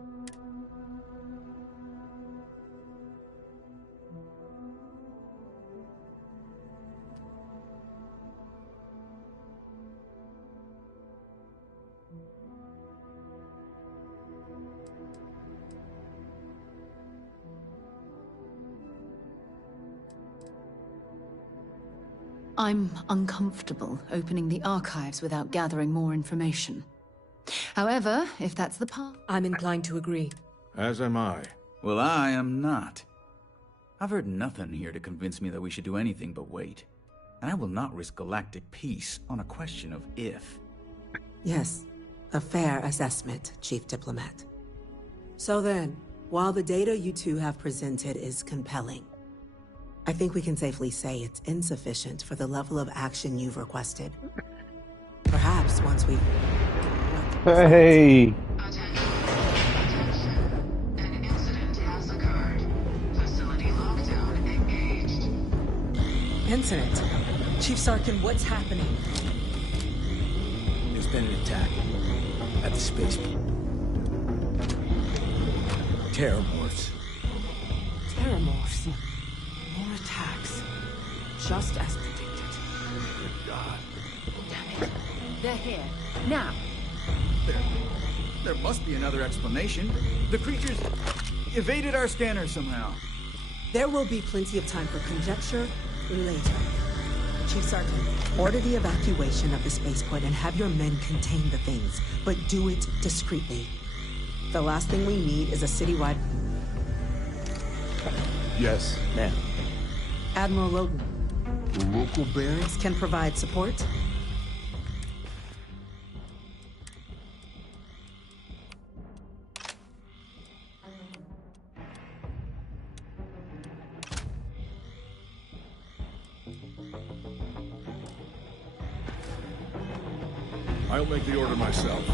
I'm uncomfortable opening the archives without gathering more information. However, if that's the path... I'm inclined to agree. As am I. Well, I am not. I've heard nothing here to convince me that we should do anything but wait. And I will not risk galactic peace on a question of if. Yes, a fair assessment, Chief Diplomat. So then, while the data you two have presented is compelling, I think we can safely say it's insufficient for the level of action you've requested. Perhaps once we... Hey! An incident has occurred. Facility lockdown engaged. Incident? Chief Sarkin, what's happening? There's been an attack at the spaceport. Terramorphs. Terramorphs. More attacks. Just as predicted. Good God. Damn it. They're here. Now. There must be another explanation. The creatures evaded our scanner somehow. There will be plenty of time for conjecture later. Chief Sarkin, order the evacuation of the spaceport and have your men contain the things, but do it discreetly. The last thing we need is a citywide... Yes, ma'am. Admiral Loden. The local barracks can provide support. I'll make the order myself.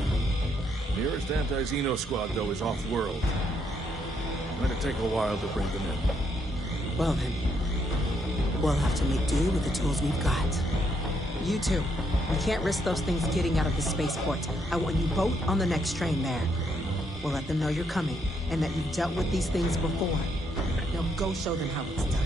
Nearest anti-Xeno squad, though, is off-world. Going to take a while to bring them in. Well then, we'll have to make do with the tools we've got. You two, we can't risk those things getting out of the spaceport. I want you both on the next train there. We'll let them know you're coming, and that you've dealt with these things before. Now go show them how it's done.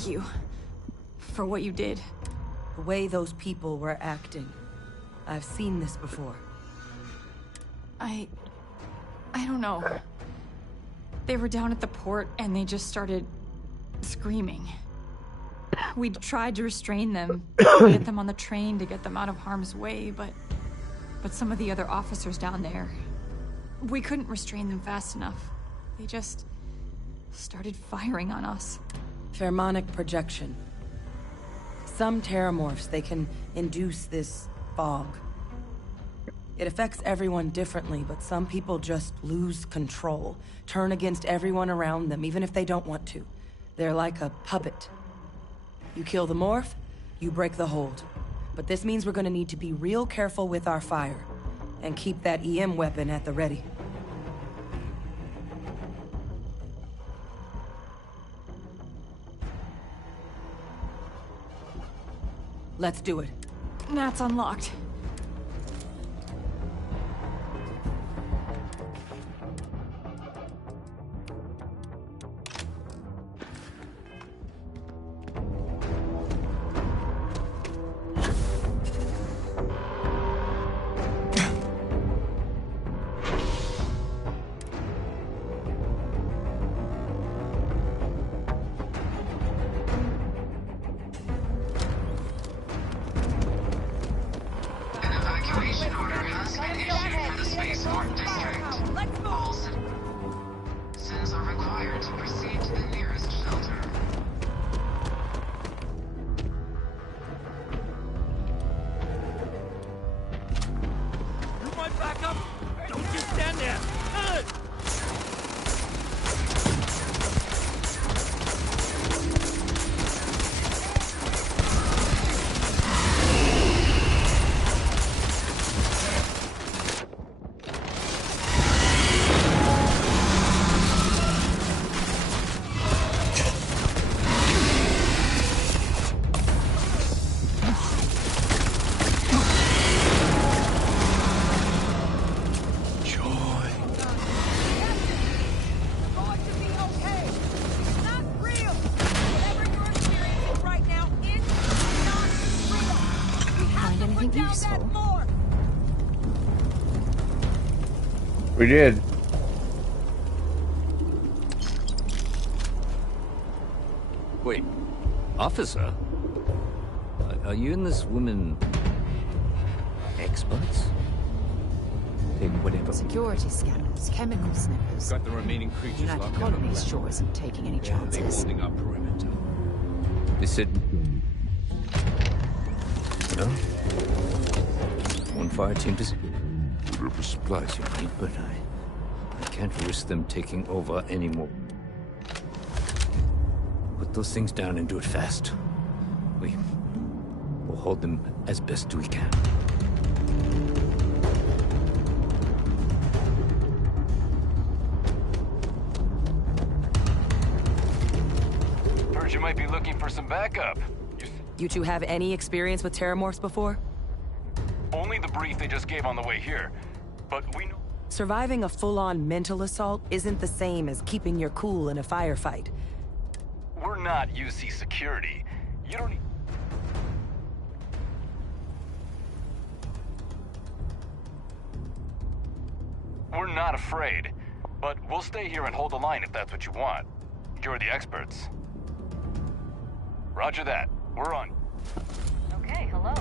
Thank you for what you did. The way those people were acting. I've seen this before. I don't know. They were down at the port and they just started screaming. We tried to restrain them, get them on the train to get them out of harm's way, but some of the other officers down there, we couldn't restrain them fast enough. They just started firing on us. Pheromonic projection. Some terramorphs, they can induce this fog. It affects everyone differently, but some people just lose control, turn against everyone around them, even if they don't want to. They're like a puppet. You kill the morph, you break the hold. But this means we're gonna need to be real careful with our fire, and keep that EM weapon at the ready. Let's do it. That's unlocked. We did. Wait, officer? Are you and this woman experts? Take whatever. Security scanners, chemical sniffers. Got the remaining creatures United locked Colonies sure isn't taking any chances. Holding our perimeter. They said. No? One fire team to whatever supplies you need, but I can't risk them taking over anymore. Put those things down and do it fast. We'll hold them as best we can. Heard you might be looking for some backup. You two have any experience with terramorphs before? Only the brief they just gave on the way here. But we know... Surviving a full-on mental assault isn't the same as keeping your cool in a firefight. We're not UC security. You don't need... We're not afraid. But we'll stay here and hold the line if that's what you want. You're the experts. Roger that. We're on. Okay, hello.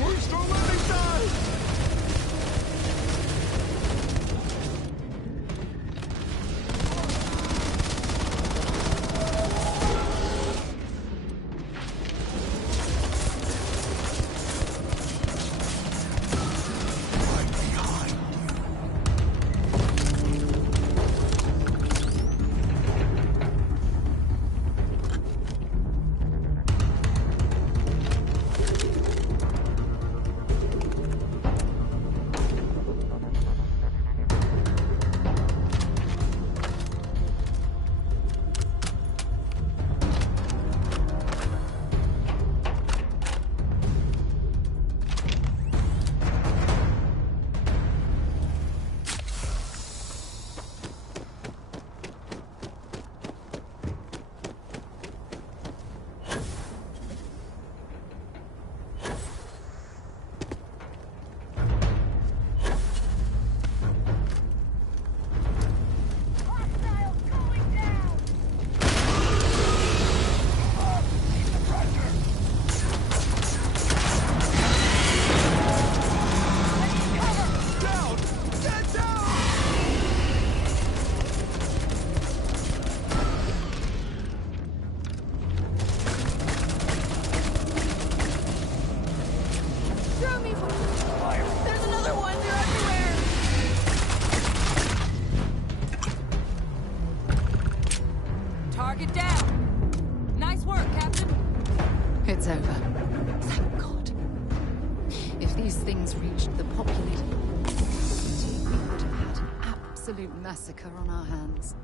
Where's the landing side? it's over. Thank God. If these things reached the populated city, we would have had an absolute massacre on our hands.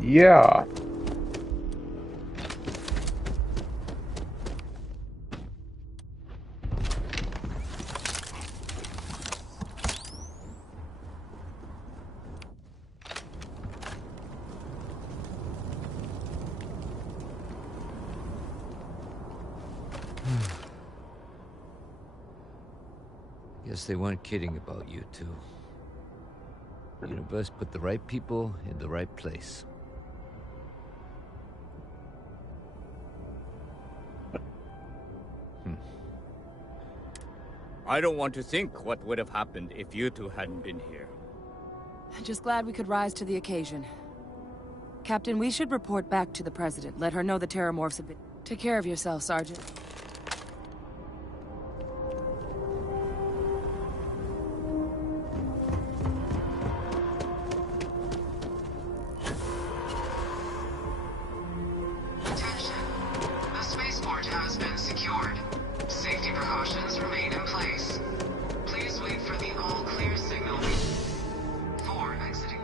Yeah. Guess they weren't kidding about you two. The universe put the right people in the right place. I don't want to think what would have happened if you two hadn't been here. I'm just glad we could rise to the occasion. Captain, we should report back to the President. Let her know the Terramorphs have been... Take care of yourself, Sergeant. Attention. The spaceport has been secured. Safety precautions remain in place. Please wait for the all-clear signal for exiting.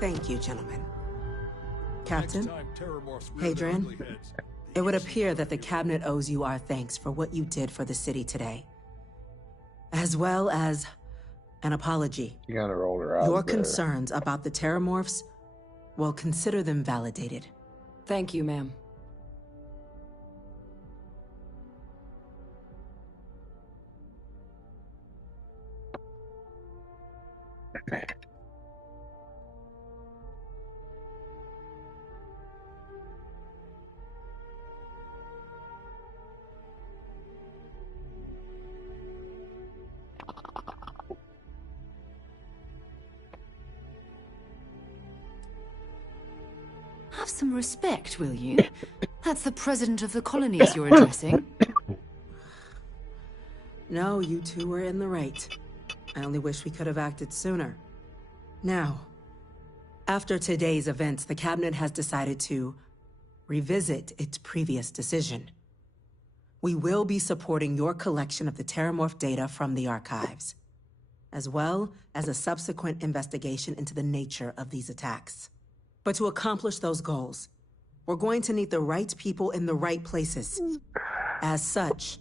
Thank you, gentlemen. Captain, Hadrian, it would appear that the Cabinet owes you our thanks for what you did for the city today. As well as an apology. You gotta roll her out. Your concerns about the Terramorphs, well, consider them validated. Thank you, ma'am. Have some respect, will you? That's the president of the colonies you're addressing. No, you two were in the right. I only wish we could have acted sooner. Now, after today's events, the Cabinet has decided to revisit its previous decision. We will be supporting your collection of the Terramorph data from the archives, as well as a subsequent investigation into the nature of these attacks. But to accomplish those goals, we're going to need the right people in the right places. As such,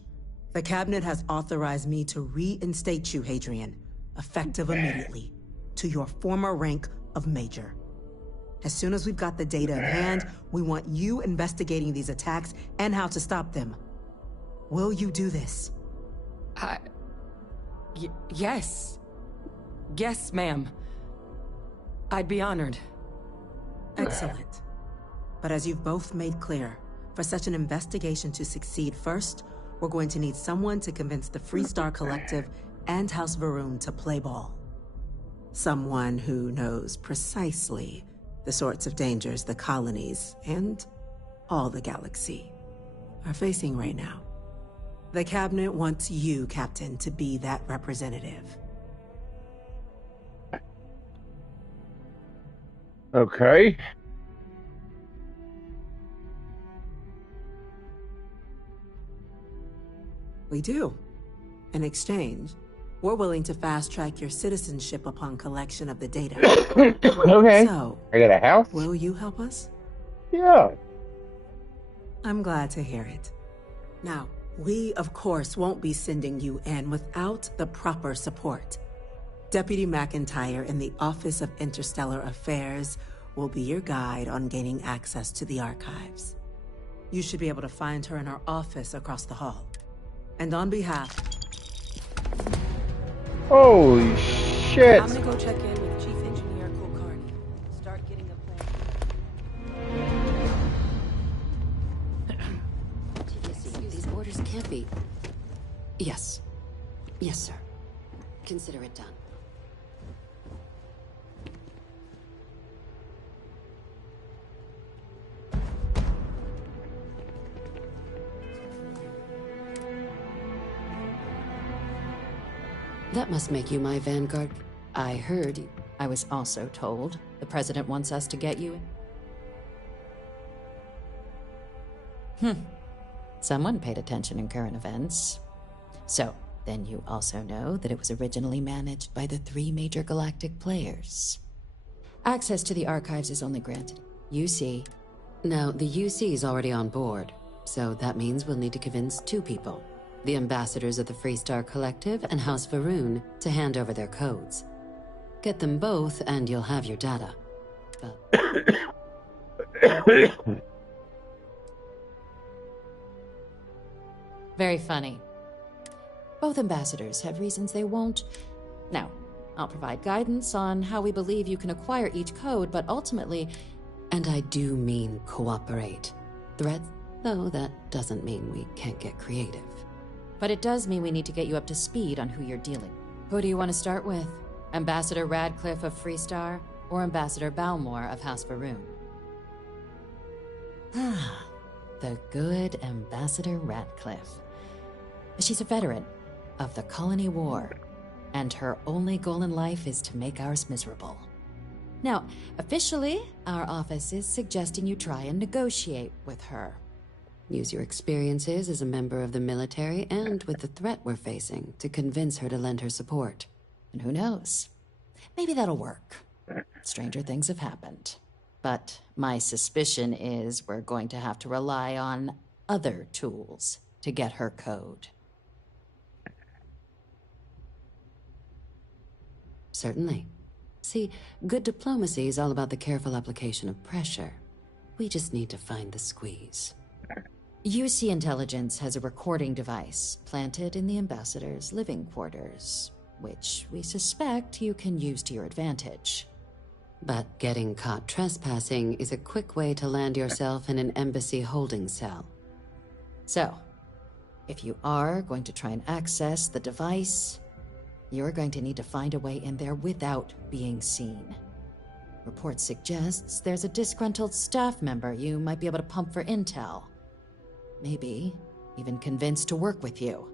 the Cabinet has authorized me to reinstate you, Hadrian, effective immediately, to your former rank of Major. As soon as we've got the data in hand, we want you investigating these attacks and how to stop them. Will you do this? Yes. Yes, ma'am. I'd be honored. Excellent. But as you've both made clear, for such an investigation to succeed, first, we're going to need someone to convince the Freestar Collective and House Varun to play ball. Someone who knows precisely the sorts of dangers the colonies and all the galaxy are facing right now. The Cabinet wants you, Captain, to be that representative. Okay. We do. In exchange, we're willing to fast-track your citizenship upon collection of the data. Okay. So, I got a house? will you help us? Yeah. I'm glad to hear it. Now, we, of course, won't be sending you in without the proper support. Deputy McIntyre in the Office of Interstellar Affairs will be your guide on gaining access to the archives. You should be able to find her in her office across the hall. And on behalf... Holy shit! I'm gonna go check in with Chief Engineer Kulkarni. Start getting a plan. These orders can't be... Yes. Yes, sir. Consider it done. That must make you my vanguard. I heard you. I was also told the president wants us to get you in. Someone paid attention in current events. So, then you also know that it was originally managed by the 3 major galactic players. Access to the archives is only granted UC. Now, the UC is already on board, so that means we'll need to convince 2 people. The ambassadors of the Freestar Collective and House Varun to hand over their codes. Get them both and you'll have your data. Very funny. Both ambassadors have reasons they won't. Now, I'll provide guidance on how we believe you can acquire each code, but ultimately... And I do mean cooperate. Threats, though, that doesn't mean we can't get creative. But it does mean we need to get you up to speed on who you're dealing. Who do you want to start with? Ambassador Radcliffe of Freestar, or Ambassador Balmore of House Varun? The good Ambassador Radcliffe. She's a veteran of the Colony War, and her only goal in life is to make ours miserable. Now, officially, our office is suggesting you try and negotiate with her. Use your experiences as a member of the military and with the threat we're facing to convince her to lend her support. And who knows? Maybe that'll work. Stranger things have happened. But my suspicion is we're going to have to rely on other tools to get her code. Certainly. See, good diplomacy is all about the careful application of pressure. We just need to find the squeeze. UC Intelligence has a recording device planted in the ambassador's living quarters, which we suspect you can use to your advantage. But getting caught trespassing is a quick way to land yourself in an embassy holding cell. So, if you are going to try and access the device, you're going to need to find a way in there without being seen. Report suggests there's a disgruntled staff member you might be able to pump for intel. Maybe even convinced to work with you.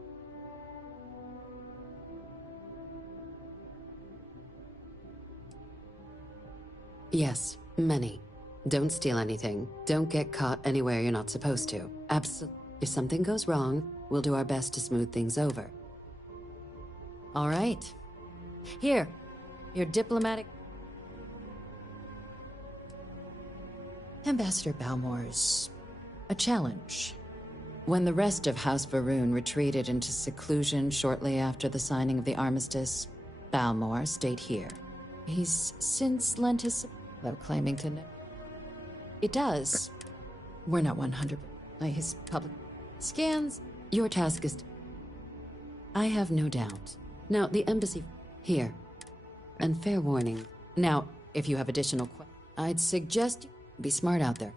Yes, many. Don't steal anything. Don't get caught anywhere you're not supposed to. Absolutely. If something goes wrong, we'll do our best to smooth things over. All right. Here, your diplomatic... Ambassador Balmore's a challenge. When the rest of House Varun retreated into seclusion shortly after the signing of the armistice, Balmore stayed here. He's since lent his... though claiming to know. It does. We're not 100 by his public scans. Your task is... I have no doubt. Now, the embassy... Here. And fair warning. Now, if you have additional questions, I'd suggest you be smart out there.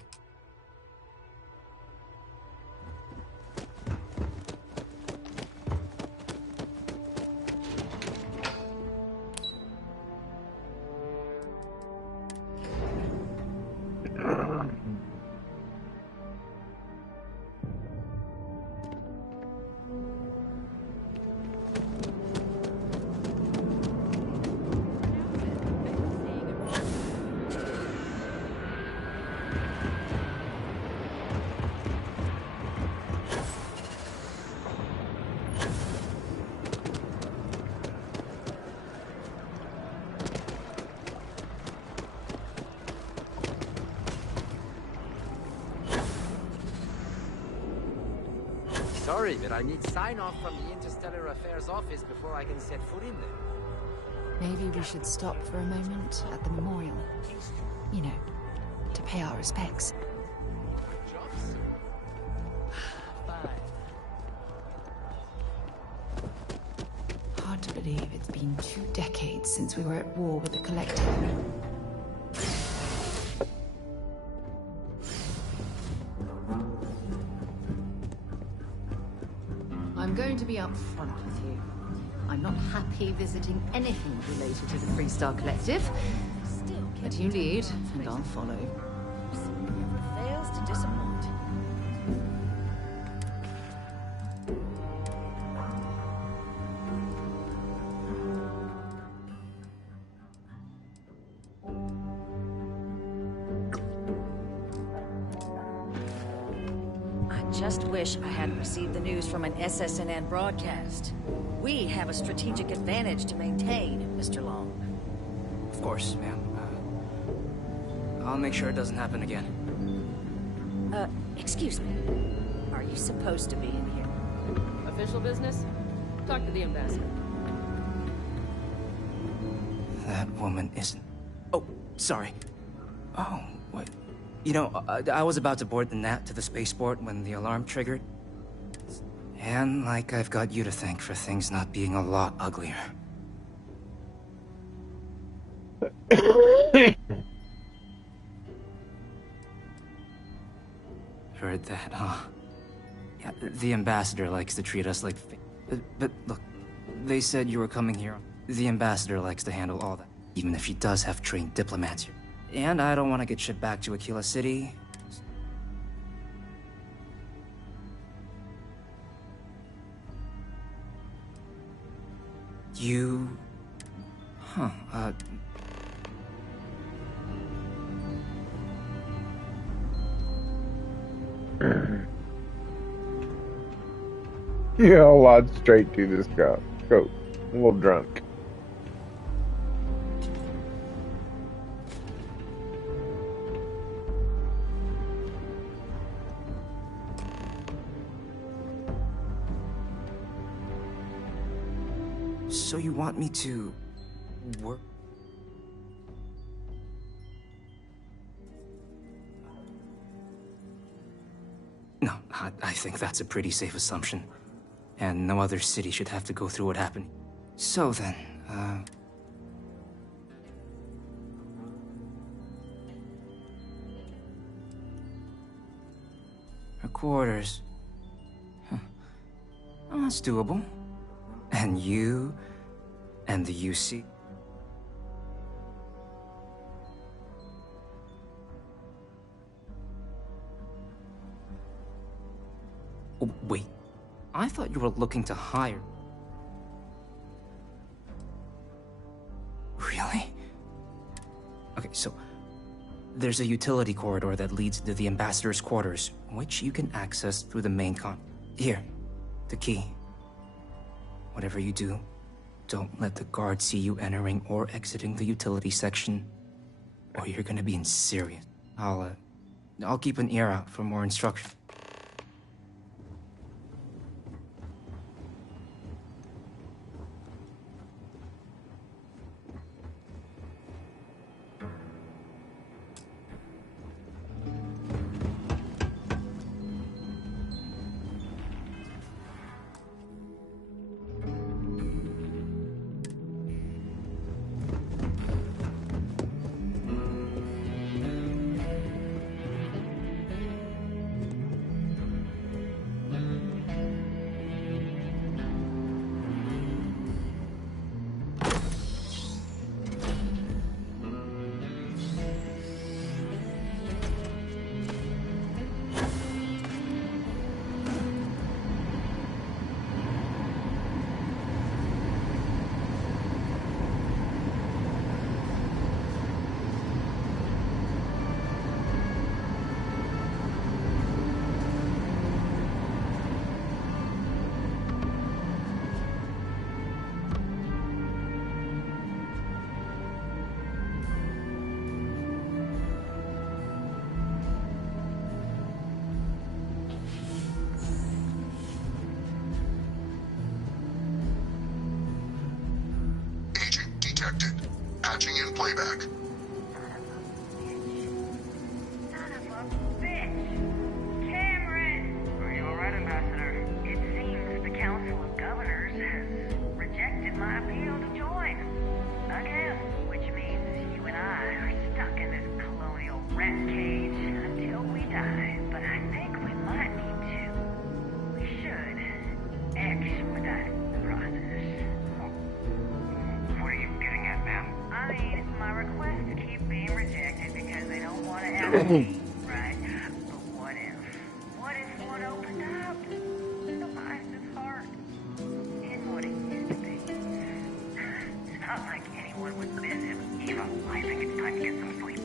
Sorry, but I need sign-off from the Interstellar Affairs office before I can set foot in there. Maybe we should stop for a moment at the memorial. You know, to pay our respects. Hard to believe it's been 2 decades since we were at war with the Collective. I'm going to be upfront with you. I'm not happy visiting anything related to the Freestar Collective. But you lead, and I'll follow. Fails to disappoint. I just wish I hadn't received the news from an SSNN broadcast. We have a strategic advantage to maintain, Mr. Long. Of course, ma'am. I'll make sure it doesn't happen again. Excuse me. Are you supposed to be in here? Official business? Talk to the ambassador. That woman isn't... Oh, sorry. Oh, wait. You know, I was about to board the Nat to the spaceport when the alarm triggered. And, like, I've got you to thank for things not being a lot uglier. Heard that, huh? Yeah, the ambassador likes to treat us like... But look, they said you were coming here. The ambassador likes to handle all that, even if she does have trained diplomats here. And I don't want to get shipped back to Aquila City. You... Huh, Yeah, a lot straight to this guy. Go. A little drunk. So you want me to... work? No, I think that's a pretty safe assumption. And no other city should have to go through what happened. So then, her quarters. Huh. Oh, that's doable. And you, and the UC. Oh, wait. I thought you were looking to hire. Really? Okay, so there's a utility corridor that leads to the ambassador's quarters, which you can access through the main con. Here, the key. Whatever you do, don't let the guards see you entering or exiting the utility section, or you're gonna be in serious. I'll keep an ear out for more instruction. playback. Are you alright, Ambassador? It seems the Council of Governors has rejected my appeal to join. Again, which means you and I are stuck in this colonial rat cage until we die. But I think we might need to. We should expedite the process. What are you getting at, ma'am? I mean, my request to keep being rejected because they don't want to have me, right? But what if one opened up? The minds of heart. In what it used to be. It's not like anyone would miss him. Eva, I think it's time to get some sleep.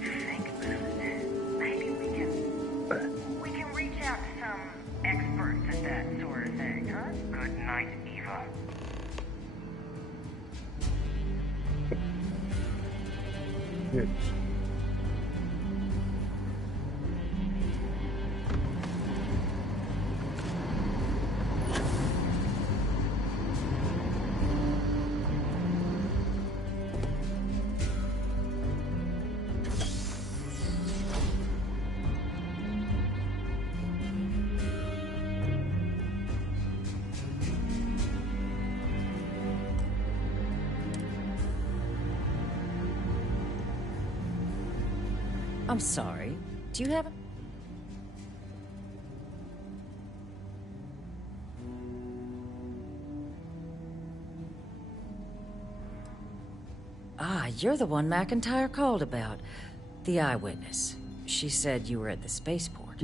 Just think about it. Maybe we can reach out to some experts at that sort of thing, huh? Good night, Eva. Good. I'm sorry. Do you have a... Ah, you're the one McIntyre called about. The eyewitness. She said you were at the spaceport.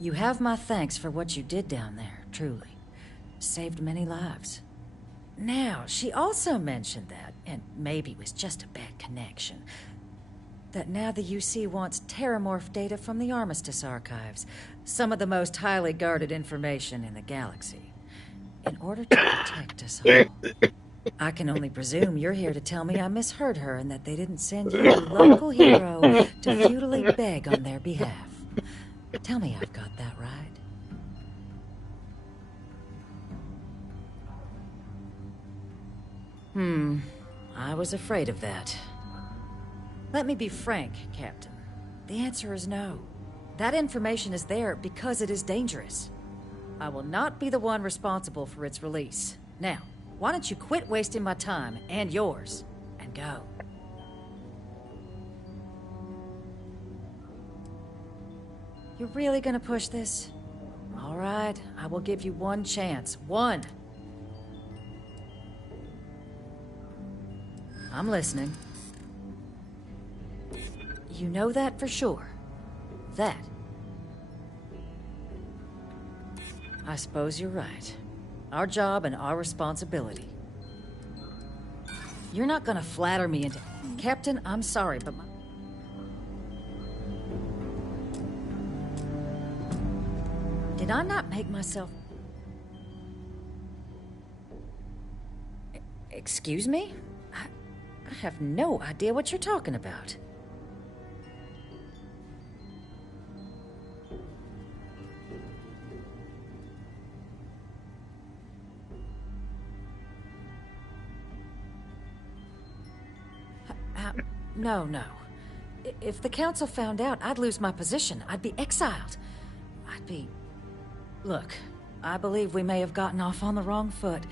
You have my thanks for what you did down there, truly. Saved many lives. Now, she also mentioned that, and maybe it was just a bad connection, that now the UC wants terramorph data from the Armistice archives, some of the most highly guarded information in the galaxy, in order to protect us all. I can only presume you're here to tell me I misheard her and that they didn't send you, local hero, to futilely beg on their behalf. Tell me I've got that right. I was afraid of that. Let me be frank, Captain. The answer is no. That information is there because it is dangerous. I will not be the one responsible for its release. Now, why don't you quit wasting my time and yours, and go? You're really gonna push this? All right, I will give you one chance. One! I'm listening. You know that for sure? That? I suppose you're right. Our job and our responsibility. You're not gonna flatter me into... Captain, I'm sorry, but my... Did I not make myself... Excuse me? I have no idea what you're talking about. No. If the Council found out, I'd lose my position. I'd be exiled. I'd be... Look, I believe we may have gotten off on the wrong foot.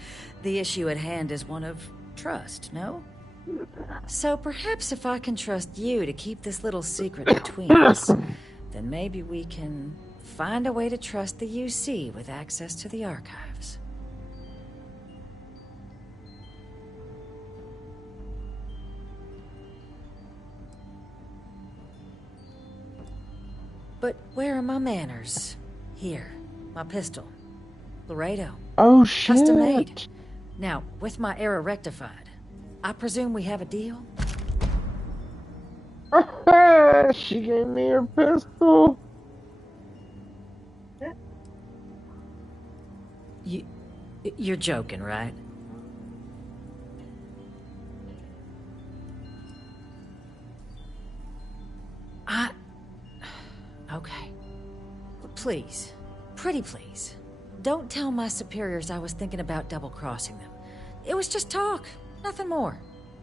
The issue at hand is one of trust, no? So perhaps if I can trust you to keep this little secret between us, then maybe we can find a way to trust the UC with access to the archives. But where are my manners? Here, my pistol. Laredo. Oh, shit. Custom made. Now, with my error rectified, I presume we have a deal? She gave me her pistol. You're joking, right? Okay. Please. Pretty please. Don't tell my superiors I was thinking about double-crossing them. It was just talk. Nothing more.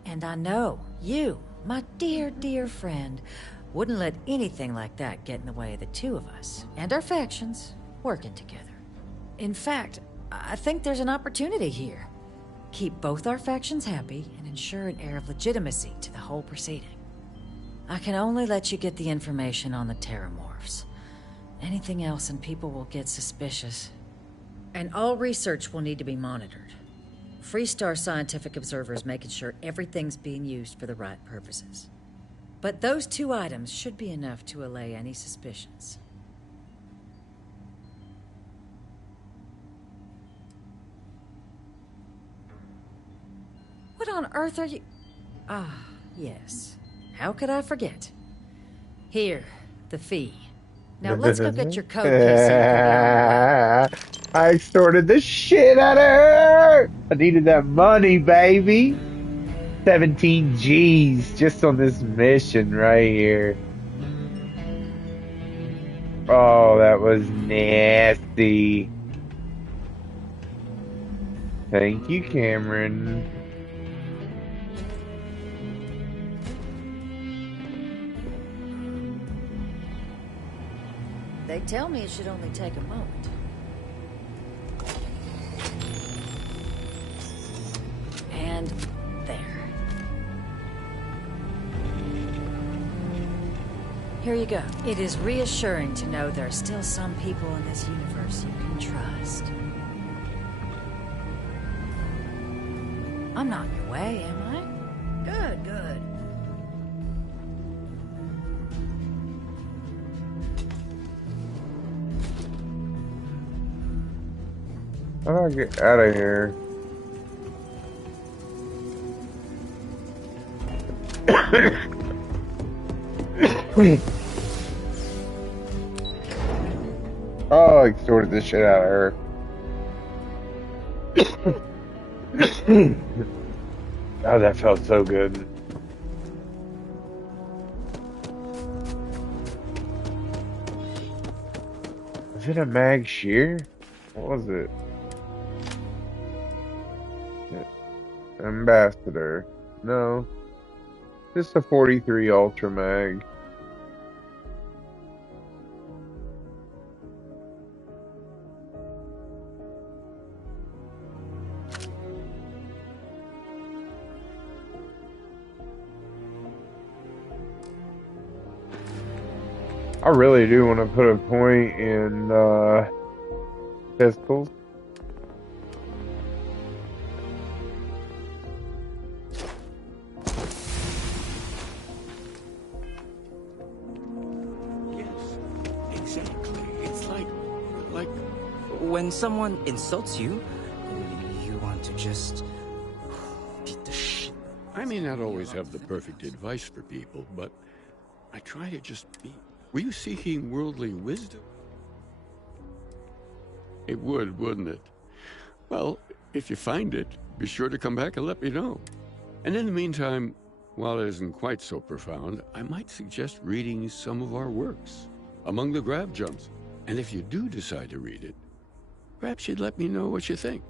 And I know you, my dear, dear friend, wouldn't let anything like that get in the way of the two of us, and our factions, working together. In fact, I think there's an opportunity here. Keep both our factions happy and ensure an air of legitimacy to the whole proceeding. I can only let you get the information on the Terramorphs. Anything else and people will get suspicious. And all research will need to be monitored. Freestar scientific observers making sure everything's being used for the right purposes. But those 2 items should be enough to allay any suspicions. What on earth are you... Ah, yes. How could I forget? Here, the fee. Now let's go get your code key so you can be on the way. I extorted the shit out of her! I needed that money, baby! 17 G's just on this mission right here. Oh, that was nasty. Thank you, Cameron. They tell me it should only take a moment. And there. Here you go. It is reassuring to know there are still some people in this universe you can trust. I'm not in your way, am I? Good, good. How do I get out of here? Oh, I extorted the shit out of her. Oh, that felt so good. Was it a mag shear? What was it? Ambassador. No. Just a 43 Ultra Mag. I really do want to put a point in pistols. When someone insults you, you want to just beat the shit. I may not always have the perfect advice for people, but I try to just be... Were you seeking worldly wisdom? It would, wouldn't it? Well, if you find it, be sure to come back and let me know. And in the meantime, while it isn't quite so profound, I might suggest reading some of our works, among the grab jumps. And if you do decide to read it, perhaps you'd let me know what you think.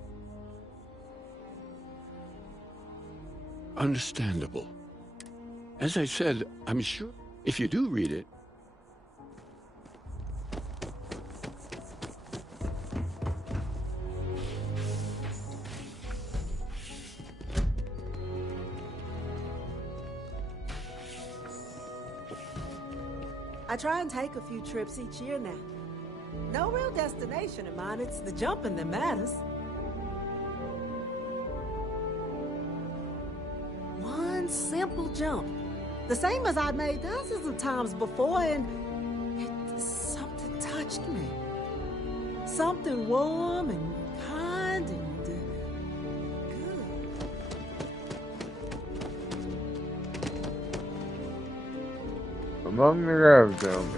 Understandable. As I said, I'm sure if you do read it, I try and take a few trips each year now. No real destination in mind, it's the jumping that matters. One simple jump. The same as I'd made dozens of times before, and something touched me. Something warm and kind and good. Among the grave jumps.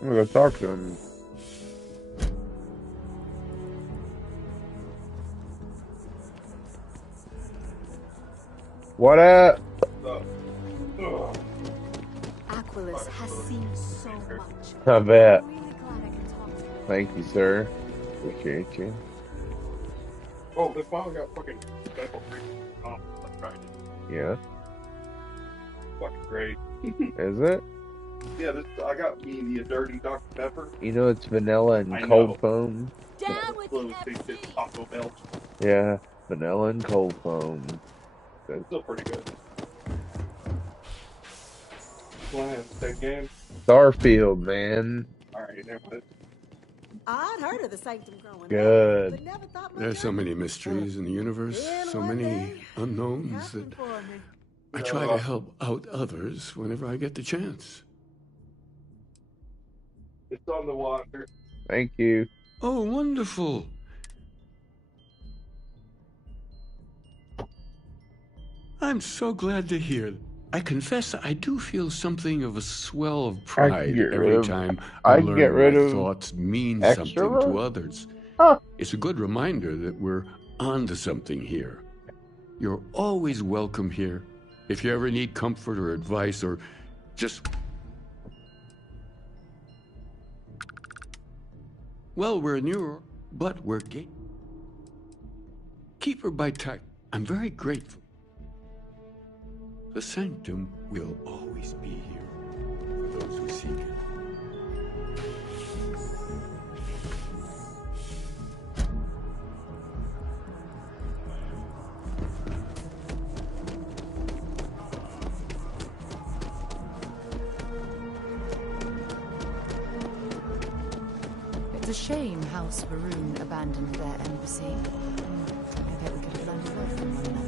I'm gonna go talk to him. What up? Aquilus has seen so much. I bet. I'm really glad I can talk to you. Thank you, sir. Appreciate you. Oh, they finally got fucking special treatment. Oh, I tried it. Yeah. Fucking great. Is it? Yeah, this I got me the dirty Dr. Pepper. You know it's vanilla and I cold know. foam. Down with the MC. Taco Bell. Yeah, vanilla and cold foam. That's Still pretty good. Playing that game. Starfield, man. Alright, never mind. I'd heard of the Sanctum growing Good. up, but never thought much There's so of many mysteries in the universe, Then so one many day, unknowns that happened for me. I try to help out others whenever I get the chance. It's on the water. Thank you. Oh, wonderful. I'm so glad to hear. I confess I do feel something of a swell of pride every time I learn my thoughts mean something to others. Huh. It's a good reminder that we're onto something here. You're always welcome here. If you ever need comfort or advice or just... Well, we're new, but we're gate. Keeper by tight. I'm very grateful. The Sanctum will always be here for those who seek it. It's a shame House Varun abandoned their embassy. I bet we could have learned a lot from one another.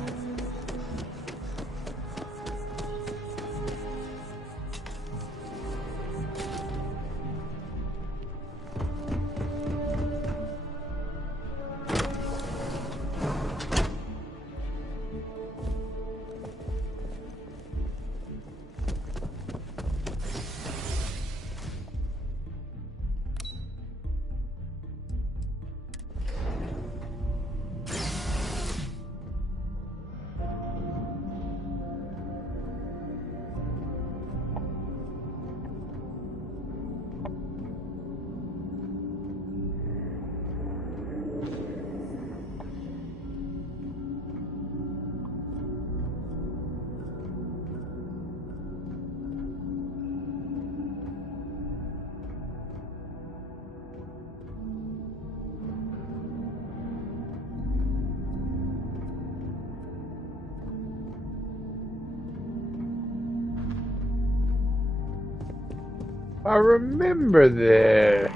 I remember this.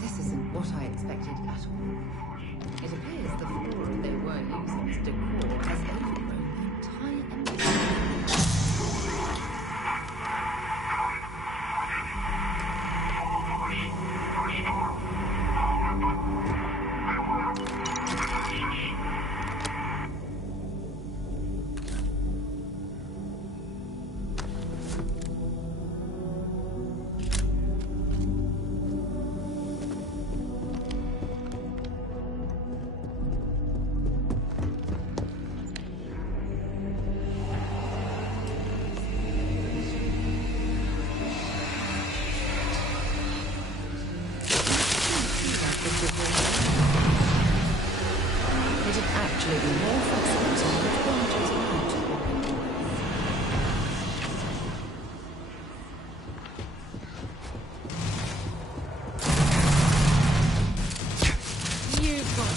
This isn't what I expected at all. It appears the floor they were using as decor has overgrown the entire embassy. It'd actually be more fascinating with branches out. You got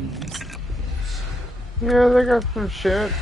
news. Yeah, they got some shit.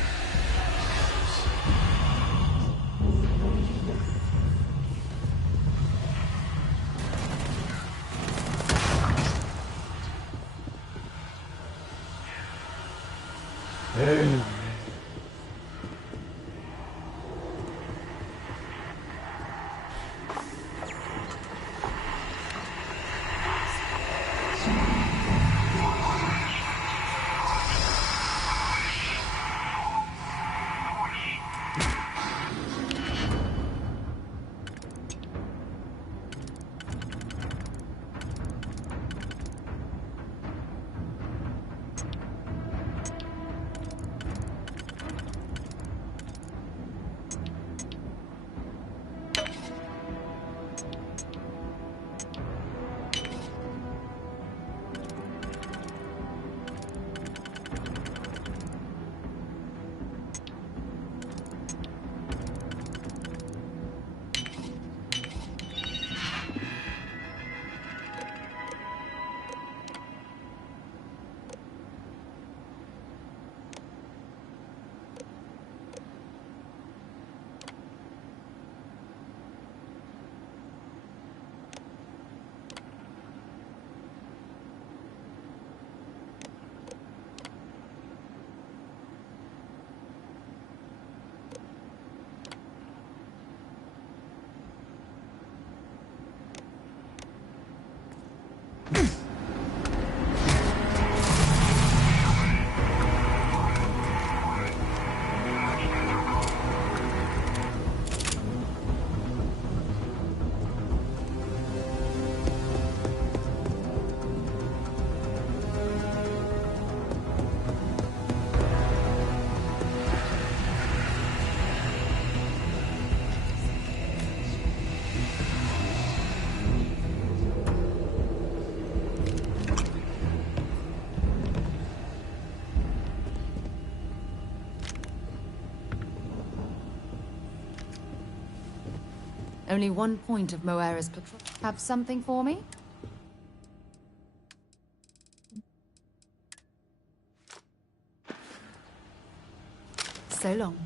Only one point of Moira's patrol. Have something for me? So long.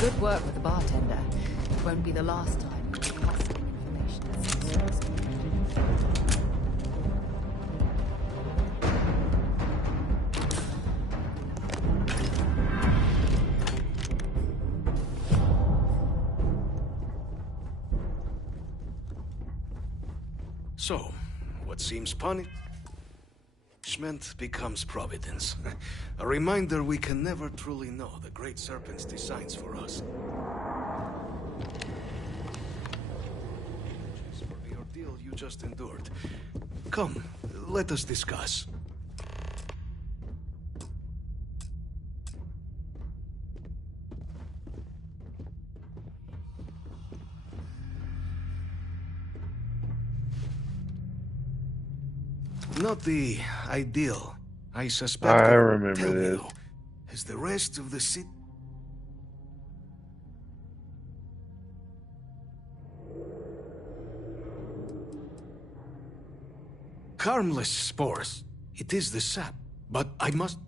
Good work with the bartender. It won't be the last time you pass information to citizens. So, what seems punishment becomes providence. A reminder we can never truly know the Great Serpent's designs for us. For the ordeal you just endured. Come, let us discuss. Not the ideal. I suspect. I remember Tell me, this. though, has the rest of the city? Harmless spores. It is the sap, but I must.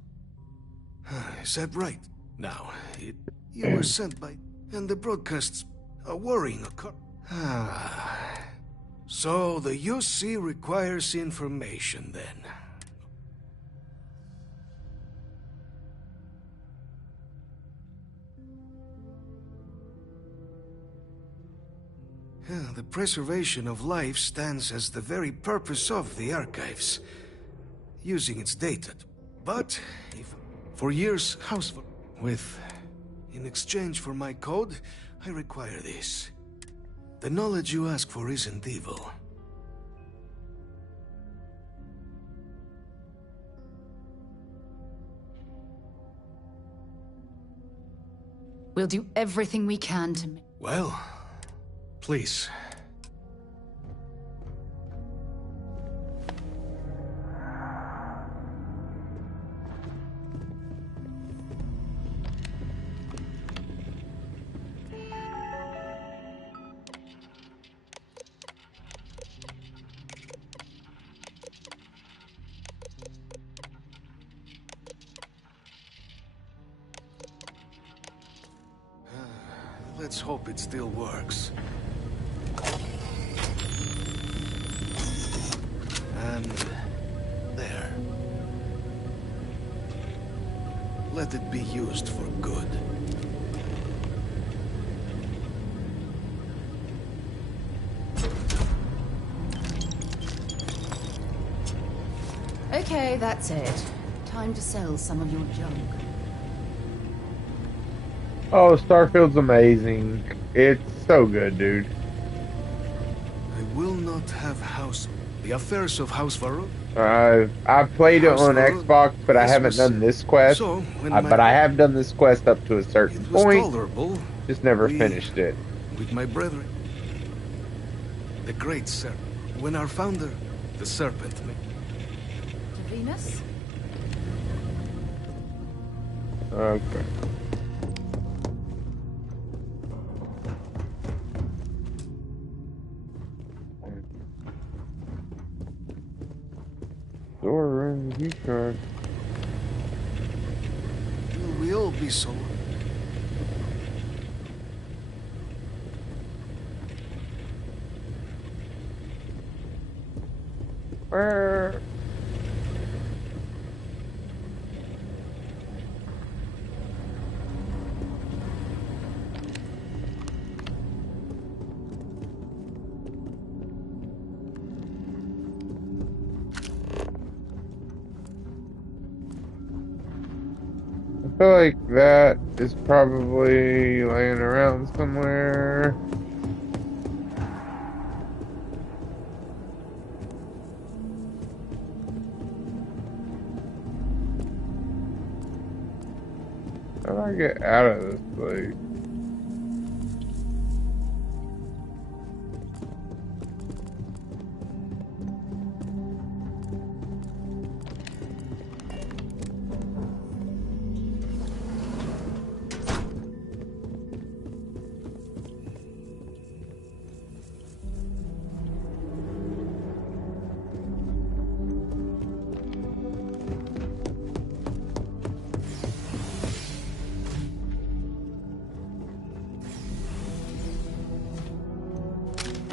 Is that right? Now, you were sent by, and the broadcasts are worrying. So the UC requires information then. The preservation of life stands as the very purpose of the archives, using its data. But if for years in exchange for my code, I require this. The knowledge you ask for isn't evil. We'll do everything we can to make... Well, please. Let's hope it still works. And there. Let it be used for good. Okay, that's it. Time to sell some of your junk. Oh, Starfield's amazing. It's so good, dude. I will not have the affairs of House Varun. I've played it on Xbox, but I haven't done this quest. So, But I have done this quest up to a certain point. Tolerable. Just never finished it. With my brethren. The Great Serpent. When our founder, the Serpent, To Venus? Okay. Door in the card. We all be so. Where? feel like that is probably laying around somewhere. How do I get out of this place?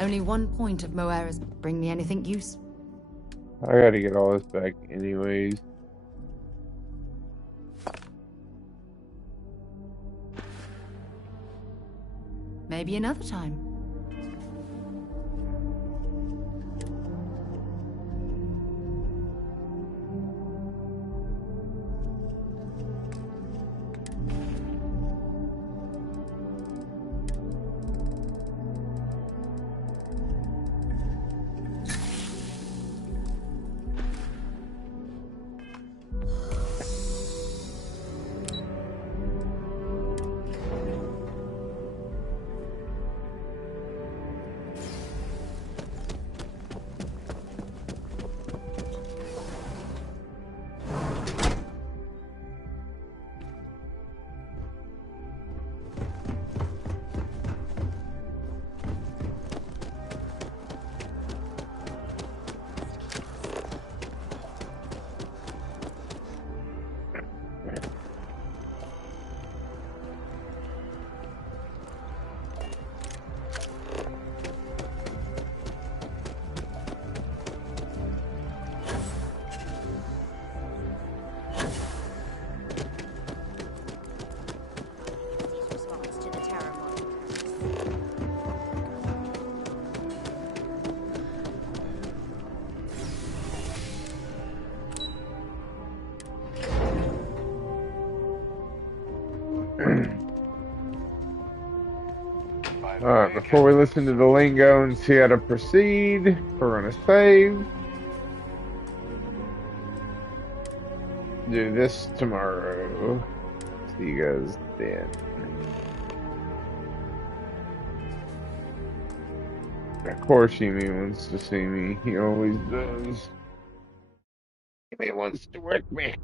Only one point of Moera's bring me anything use. I gotta get all this back anyways. Maybe another time. Alright, before we listen to the lingo and see how to proceed, we're gonna save. Do this tomorrow. See you guys then. Of course, Yumi wants to see me. He always does. He wants to work me.